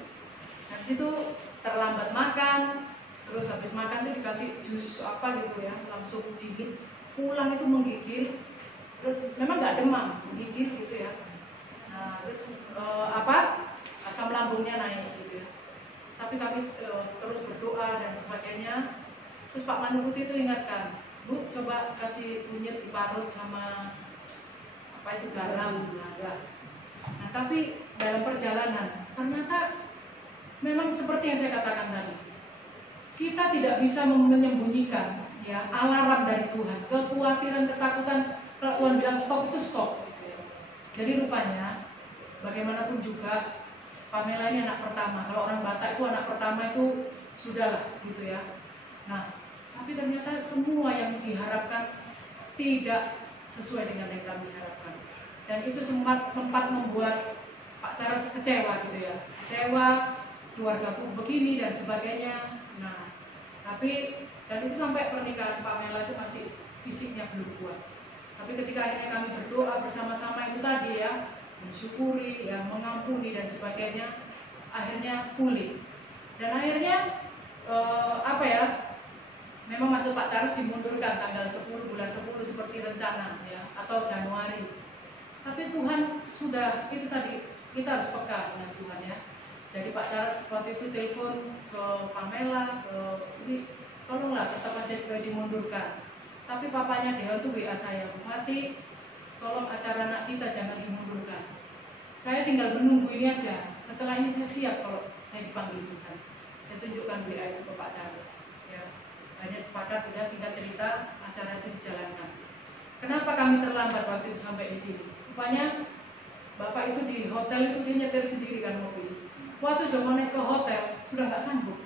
Nah situ terlambat makan, terus habis makan itu dikasih jus apa gitu ya, langsung dingin. Pulang itu menggigil, terus memang nggak demam, menggigil gitu ya. Nah terus asam lambungnya naik gitu ya. Tapi kami terus berdoa dan sebagainya. Terus Pak Manukuti itu ingatkan, Bu, coba kasih kunyit diparut sama apa itu garam. Nah, tapi dalam perjalanan ternyata memang seperti yang saya katakan tadi, kita tidak bisa menyembunyikan ya alarm dari Tuhan, kekhawatiran, ketakutan. Kalau Tuhan bilang stop, itu stop gitu ya. Jadi rupanya bagaimanapun juga Pamela ini anak pertama. Kalau orang Batak itu anak pertama itu sudahlah gitu ya. Nah, tapi ternyata semua yang diharapkan tidak sesuai dengan yang kami harapkan. Dan itu sempat membuat Pak Charles kecewa gitu ya. Kecewa, keluargaku begini dan sebagainya. Nah, tapi dan itu sampai pernikahan Pamela itu masih fisiknya belum kuat. Tapi ketika akhirnya kami berdoa bersama-sama itu tadi ya, mensyukuri, ya mengampuni dan sebagainya, akhirnya pulih. Dan akhirnya memang maksud Pak Charles dimundurkan tanggal 10 bulan 10 seperti rencana ya, atau Januari. Tapi Tuhan sudah, itu tadi kita harus peka dengan Tuhan ya. Jadi Pak Charles waktu itu telepon ke Pamela, ini tolonglah tetap aja dimundurkan. Tapi papanya Dewa tuh WA saya, Bu Mati, tolong acara anak kita jangan dimundurkan. Saya tinggal menunggu ini aja. Setelah ini saya siap kalau saya dipanggil Tuhan. Saya tunjukkan WA itu ke Pak Charles. Ya, hanya sepakat sudah, singkat cerita acara itu dijalankan. Kenapa kami terlambat waktu itu sampai di sini? Rupanya Bapak itu di hotel itu dia nyetir sendiri kan mobil. Waktu sudah mau naik ke hotel sudah nggak sanggup.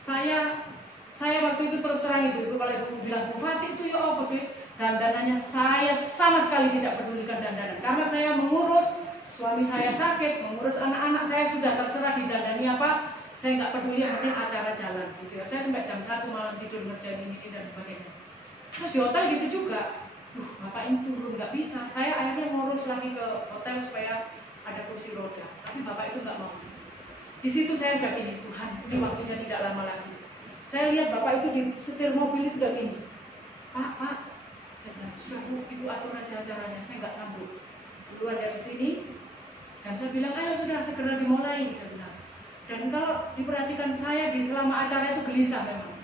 Saya waktu itu terus terang ibu kalau ibu bilang Bu Fatih itu ya apa sih dandanannya, saya sama sekali tidak pedulikan dandanan karena saya mengurus suami saya sakit, mengurus anak-anak saya sudah terserah didandani apa, saya nggak peduli, yang penting acara jalan gitu ya. Saya sampai jam 1 malam tidur ngerjain ini dan sebagainya. Terus di hotel gitu juga, Bapak ini turun nggak bisa. Saya akhirnya ngurus lagi ke hotel supaya ada kursi roda, tapi Bapak itu nggak mau. Di situ saya udah gini, Tuhan, ini waktunya tidak lama lagi. Saya lihat Bapak itu di setir mobil itu udah gini, Pak, saya bilang, sudah Bu, Ibu atur aja acaranya, saya nggak sanggup. Keluar dari sini, dan saya bilang, ayo sudah segera dimulai, saya bilang. Dan kalau diperhatikan saya di selama acara itu gelisah memang.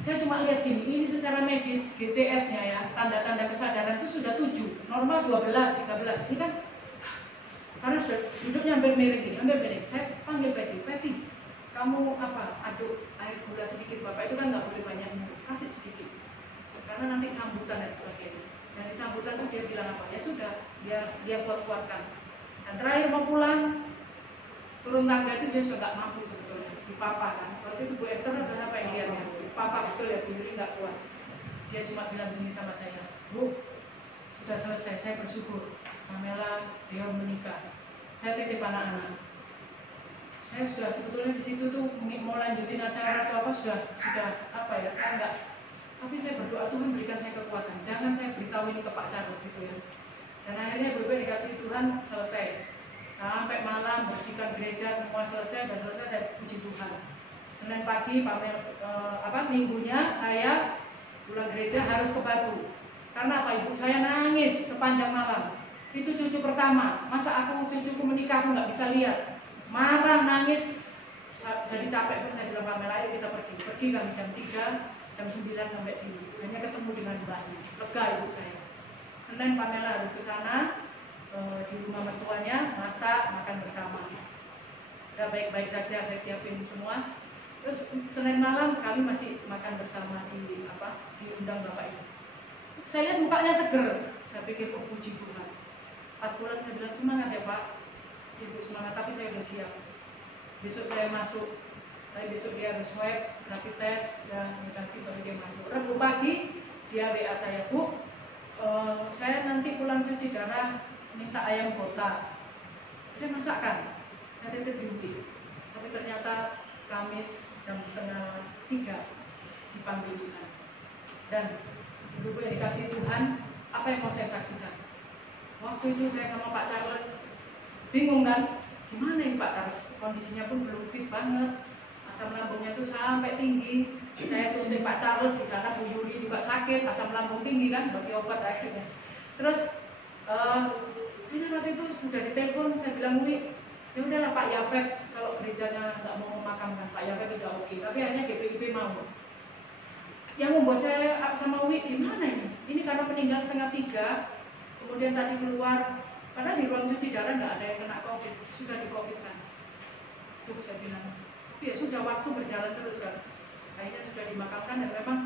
Saya cuma lihat gini, ini secara medis, GCS-nya ya, tanda-tanda kesadaran itu sudah 7, normal 12, 13. Ini kan, karena sudah duduknya hampir miring gini, hampir miring. Saya panggil Peti, kamu aduk air gula sedikit, Bapak itu kan nggak boleh banyak minum, kasih sedikit. Karena nanti sambutan dan sebagainya. Dan di sambutan itu dia bilang apa? Ya sudah, dia kuat-kuatkan. Dan terakhir mau pulang, turun tangga itu dia sudah nggak mampu sebetulnya, dipapa kan. Waktu itu Bu Esther ada apa yang lihatnya? Dipapa betul ya, Bu Yuri nggak kuat. Dia cuma bilang begini sama saya, Bu, sudah selesai, saya bersyukur. Pamela, Deon menikah. Saya titip anak-anak. Saya sudah sebetulnya di situ tuh mau lanjutin acara atau apa sudah saya enggak. Tapi saya berdoa Tuhan berikan saya kekuatan. Jangan saya beritahu ini ke Pak Charles gitu ya. Dan akhirnya BB dikasih Tuhan selesai. Sampai malam bersihkan gereja semua selesai dan selesai saya puji Tuhan. Senin pagi minggunya saya pulang gereja harus ke Batu. Karena apa? Ibu saya nangis sepanjang malam. Itu cucu pertama. Masa cucuku menikah aku nggak bisa lihat. Marah, nangis. Jadi capek pun saya bilang Pamela, ayo kita pergi. Pergi kami jam 3, jam 9 sampai sini. Hanya ketemu dengan mbaknya. Lega ibu saya. Senin Pamela harus ke sana di rumah mertuanya, masak, makan bersama. Udah baik-baik saja, saya siapin semua. Terus Senin malam kami masih makan bersama diundang bapak itu. Saya lihat mukanya seger. Saya pikir puji Tuhan. Pas pulang saya bilang semangat ya Pak. Ibu semangat, tapi saya udah siap. Besok saya masuk. Tapi besok dia harus swab, rapid test, dan negatif baru dia masuk. Rabu pagi dia WA saya, Bu, saya nanti pulang cuci darah minta ayam kota. Saya masakkan, saya titip di UPI. Tapi ternyata Kamis jam 2:30 dipanggil Tuhan. Dan ibu yang dikasih Tuhan, apa yang mau saya saksikan? Waktu itu saya sama Pak Charles bingung kan, gimana ini Pak Charles? Kondisinya pun belum fit banget, asam lambungnya tuh sampai tinggi. Saya suntik Pak Charles di sana, Bu Yuri juga sakit, asam lambung tinggi kan, bagi obat akhirnya. Terus ini waktu itu sudah ditelepon, saya bilang Wi, ya udahlah Pak Yafet, kalau gerejanya nggak mau memakamkan Pak Yafet tidak oke, tapi akhirnya GPIP mau. Yang membuat saya sama Wi, gimana ini? Ini karena meninggal 2:30, kemudian tadi keluar. Padahal di ruang cuci darah nggak ada yang kena COVID, sudah di COVID kan. Itu saya bilang, tapi ya sudah waktu berjalan terus kan. Akhirnya sudah dimakamkan dan memang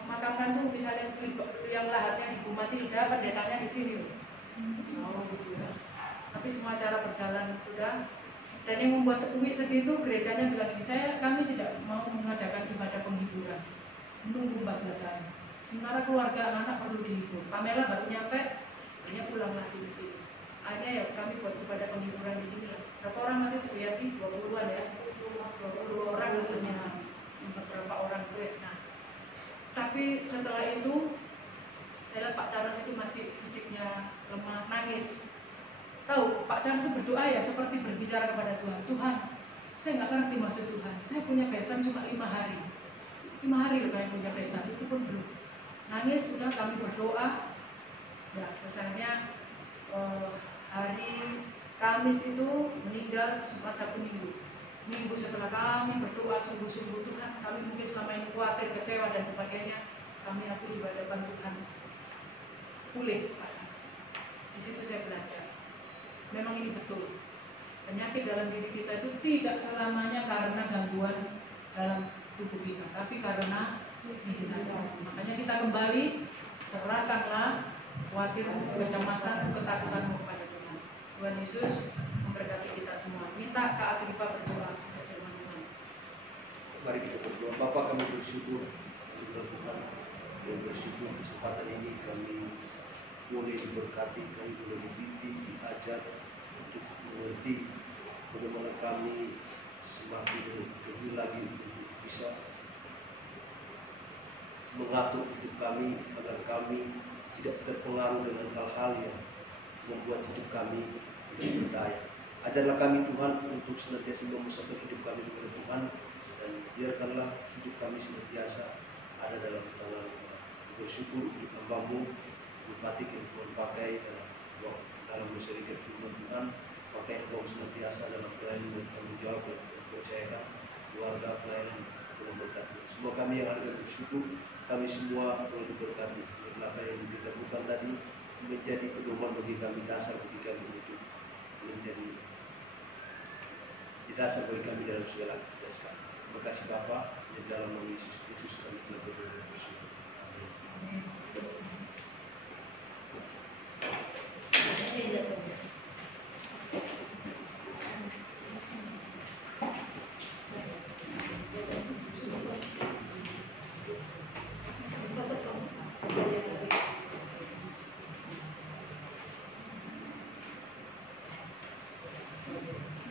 memakamkan tuh misalnya yang lahatnya di Buma Tilda, pendetanya di sini. Oh gitu ya. Tapi semua cara berjalan sudah. Dan yang membuat Umi sedih itu gerejanya bilang ini, kami tidak mau mengadakan ibadah penghiburan. Menunggu 14 hari. Sementara keluarga anak-anak perlu dihibur. Pamela baru nyampe, hanya pulang lagi di sini. Akhirnya ya kami buat ibadah penghiburan di sini lah. Berapa orang nanti terlihat 20-an ya, 20 orang tentunya, beberapa orang itu. Nah, tapi setelah itu saya lihat Pak Charles itu masih fisiknya lemah, nangis. Tahu Pak Charles berdoa ya seperti berbicara kepada Tuhan. Tuhan, Saya nggak ngerti maksud Tuhan. Saya punya besan cuma 5 hari. 5 hari loh kayak punya besan, itu pun belum. Nangis sudah, kami berdoa. Ya, katanya hari Kamis itu meninggal Jumat Sabtu Minggu. Minggu setelah kami berdoa sungguh-sungguh, Tuhan, kami mungkin selama ini khawatir, kecewa dan sebagainya, kami akui di hadapan Tuhan pulih. Di situ saya belajar. Memang ini betul. Penyakit dalam diri kita itu tidak selamanya karena gangguan dalam tubuh kita, tapi karena kita. Makanya kita kembali serahkanlah khawatir, kecemasan, ketakutan kepada Tuhan. Tuhan Yesus memberkati kita semua. Minta Kak Agripa berdoa. Mari kita berdoa. Bapa, kami bersyukur kepada Tuhan dan bersyukur kesempatan ini kami boleh diberkati, kami boleh dibimbing, diajar untuk mengerti bagaimana kami semakin lebih lagi untuk bisa mengatur hidup kami agar kami tidak terpengaruh dengan hal-hal yang membuat hidup kami tidak berdaya. Ajarlah kami Tuhan untuk senantiasa memusatkan hidup kami kepada Tuhan, dan biarkanlah hidup kami senantiasa ada dalam tangan Tuhan. Bersyukur untuk hamba-Mu, Bupati yang Tuhan pakai dalam mensyarikat firman Tuhan, pakai hamba senantiasa dalam pelayanan dan tanggung jawab yang dipercayakan keluarga pelayanan Tuhan berkati. Semua kami yang ada bersyukur, kami semua boleh diberkati. Apa yang ditemukan tadi menjadi pedoman bagi kami, dasar bagi kami untuk menjadi dasar bagi kami dalam segala aktivitas kami. Terima kasih Bapa, di dalam nama Yesus Kristus kami telah berdoa dan bersyukur. Amin.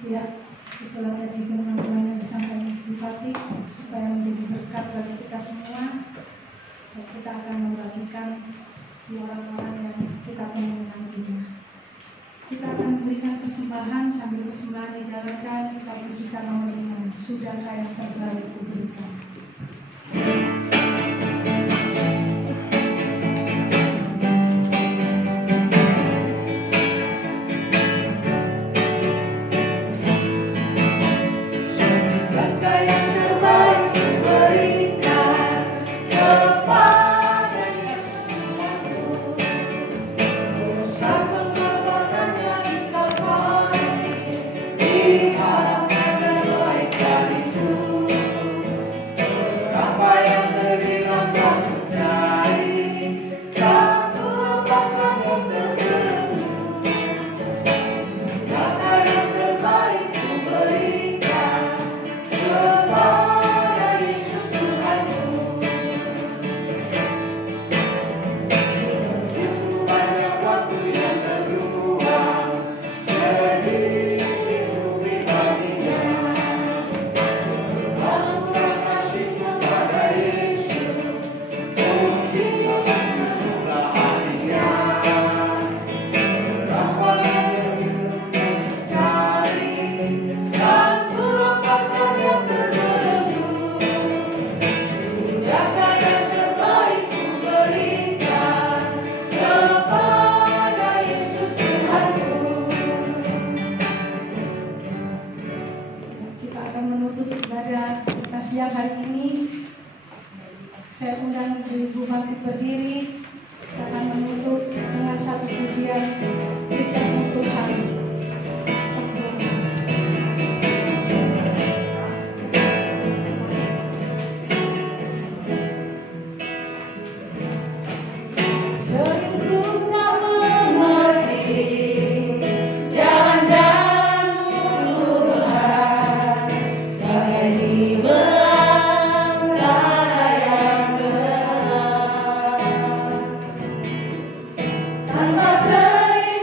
Ya, itulah tadi firman Tuhan yang disampaikan Bupati supaya menjadi berkat bagi kita semua. Dan kita akan membagikan di orang-orang yang kita temui nantinya. Kita akan memberikan persembahan, sambil persembahan dijalankan, kita pujikan nama Tuhan. Sudah kayak terbaik kuberikan. Siang hari ini saya undang Ibu Bangkit berdiri, akan menutup dengan satu pujian jejak Tuhan. Tanpa sering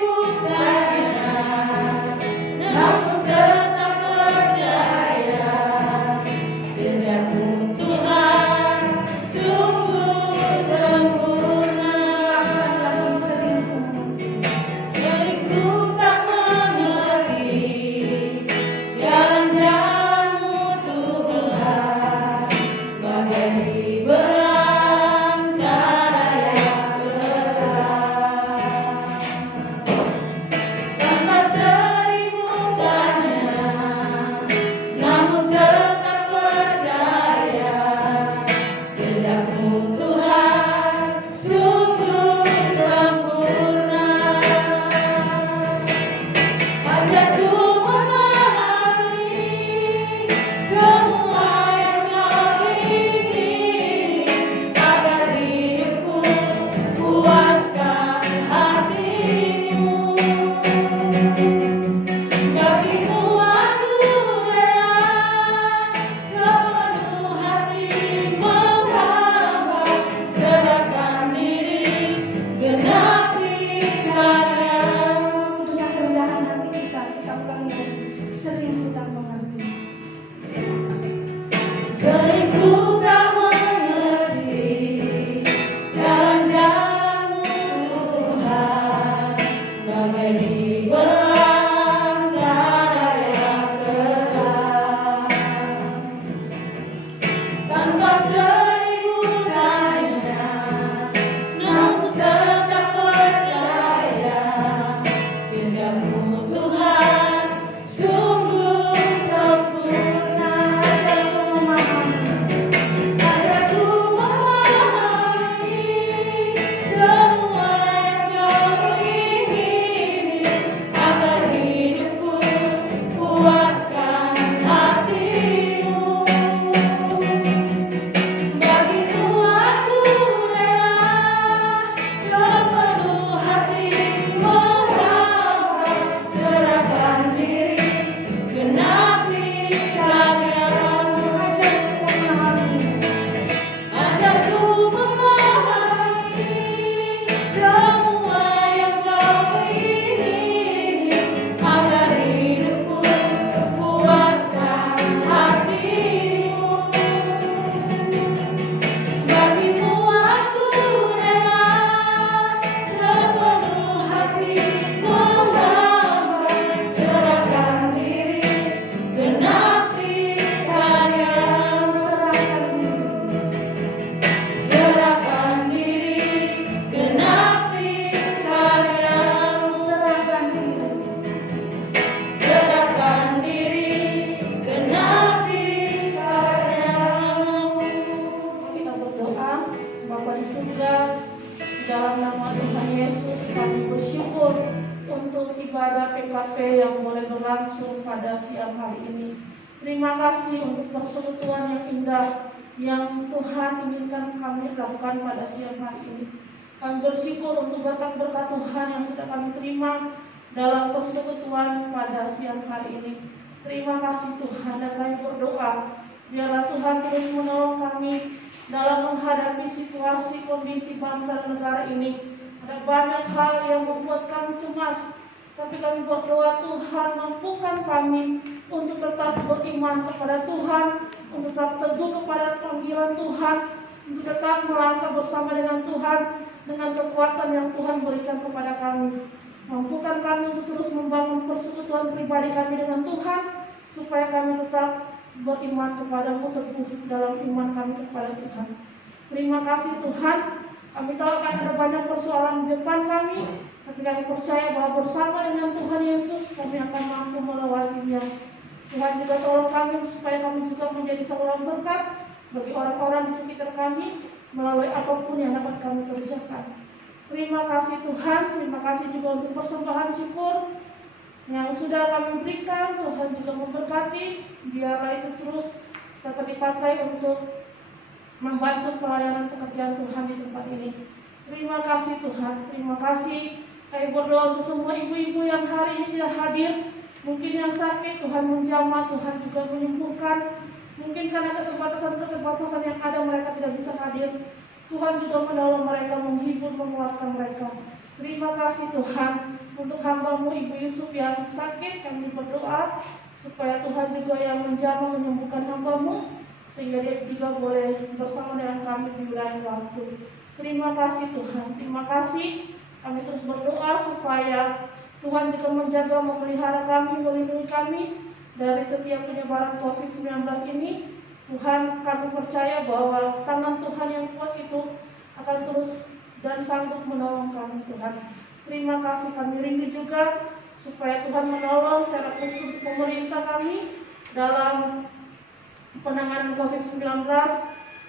Terima kasih untuk persekutuan yang indah yang Tuhan inginkan kami lakukan pada siang hari ini. Kami bersyukur untuk berkat-berkat Tuhan yang sudah kami terima dalam persekutuan pada siang hari ini. Terima kasih Tuhan, dan kami berdoa biarlah Tuhan terus menolong kami dalam menghadapi situasi kondisi bangsa dan negara ini. Ada banyak hal yang membuat kami cemas, tapi kami berdoa Tuhan mampukan kami untuk tetap beriman kepada Tuhan, untuk tetap teguh kepada panggilan Tuhan, untuk tetap melangkah bersama dengan Tuhan dengan kekuatan yang Tuhan berikan kepada kami. Mampukan kami untuk terus membangun persekutuan pribadi kami dengan Tuhan, supaya kami tetap beriman kepada-Mu, teguh dalam iman kami kepada Tuhan. Terima kasih Tuhan. Kami tahu akan ada banyak persoalan di depan kami, tapi kami percaya bahwa bersama dengan Tuhan Yesus kami akan mampu melewatinya. Tuhan juga tolong kami supaya kami juga menjadi saluran berkat bagi orang-orang di sekitar kami melalui apapun yang dapat kami kerjakan. Terima kasih Tuhan, terima kasih juga untuk persembahan syukur yang sudah kami berikan. Tuhan juga memberkati, biarlah itu terus dapat dipakai untuk membantu pelayanan pekerjaan Tuhan di tempat ini. Terima kasih Tuhan, terima kasih. Kami berdoa untuk semua ibu-ibu yang hari ini tidak hadir. Mungkin yang sakit Tuhan menjamah, Tuhan juga menyembuhkan. Mungkin karena keterbatasan yang ada mereka tidak bisa hadir. Tuhan juga menolong mereka, menghibur, menguatkan mereka. Terima kasih Tuhan untuk hamba-Mu Ibu Yusuf yang sakit. Kami berdoa supaya Tuhan juga yang menjamah, menyembuhkan hamba-Mu, sehingga dia juga boleh bersama dengan kami di lain waktu. Terima kasih Tuhan, terima kasih. Kami terus berdoa supaya Tuhan juga menjaga, memelihara kami, melindungi kami dari setiap penyebaran COVID-19 ini. Tuhan, kami percaya bahwa tangan Tuhan yang kuat itu akan terus dan sanggup menolong kami Tuhan. Terima kasih, kami rindu juga supaya Tuhan menolong secara khusus pemerintah kami dalam penanganan COVID-19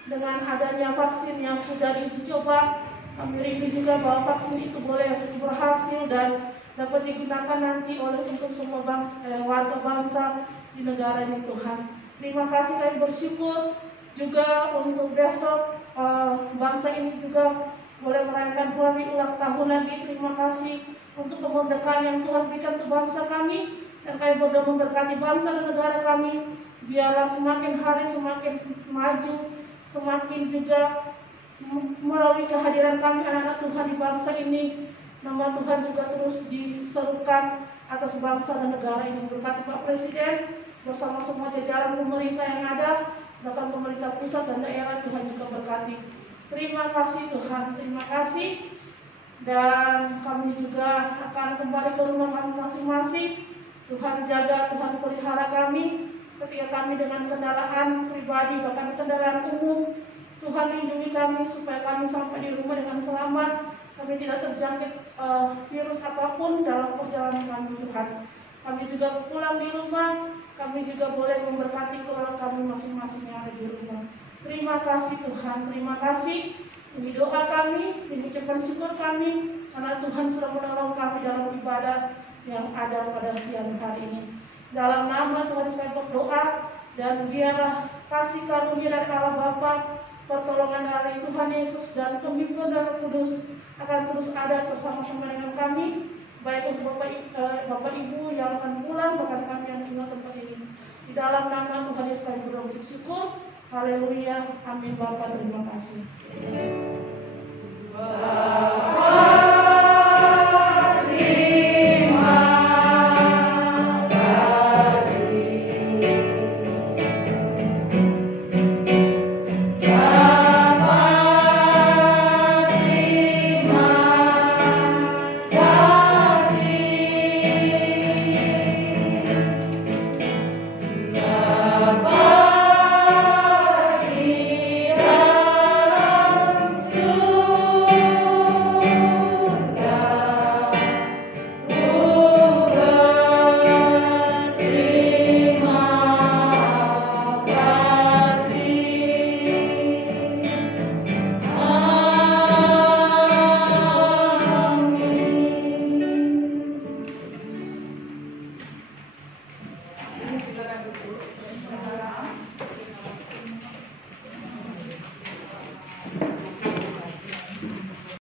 dengan adanya vaksin yang sudah diuji coba. Kami rindu juga bahwa vaksin itu boleh berhasil dan dapat digunakan nanti oleh untuk semua warga bangsa di negara ini Tuhan. Terima kasih, kami bersyukur juga untuk besok bangsa ini juga boleh merayakan hari ulang tahun lagi. Terima kasih untuk kemerdekaan yang Tuhan berikan untuk bangsa kami, dan kami berdoa memberkati bangsa dan negara kami. Biarlah semakin hari semakin maju, semakin juga melalui kehadiran kami anak-anak Tuhan di bangsa ini, nama Tuhan juga terus diserukan atas bangsa dan negara ini. Berkati Pak Presiden bersama semua jajaran pemerintah yang ada, bahkan pemerintah pusat dan daerah, Tuhan juga berkati. Terima kasih Tuhan, terima kasih. Dan kami juga akan kembali ke rumah kami masing-masing. Tuhan jaga, Tuhan pelihara kami ketika kami dengan kendaraan pribadi, bahkan kendaraan umum. Tuhan lindungi kami supaya kami sampai di rumah dengan selamat. Kami tidak terjangkit virus apapun dalam perjalanan kami Tuhan. Kami juga pulang di rumah, kami juga boleh memberkati keluarga kami masing-masing yang ada di rumah. Terima kasih Tuhan, terima kasih. Ini doa kami, ini ucapan syukur kami, karena Tuhan sudah menolong kami dalam ibadah yang ada pada siang hari ini. Dalam nama Tuhan saya berdoa, dan biarlah kasih karunia dari Allah Bapa, pertolongan dari Tuhan Yesus, dan pembimbingan Roh Kudus akan terus ada bersama-sama dengan kami, baik untuk Bapak Ibu yang akan pulang, bahkan kami yang tinggal tempat ini. Di dalam nama Tuhan Yesus kami berdoa untuk syukur. Haleluya, amin. Bapa, terima kasih. Bapa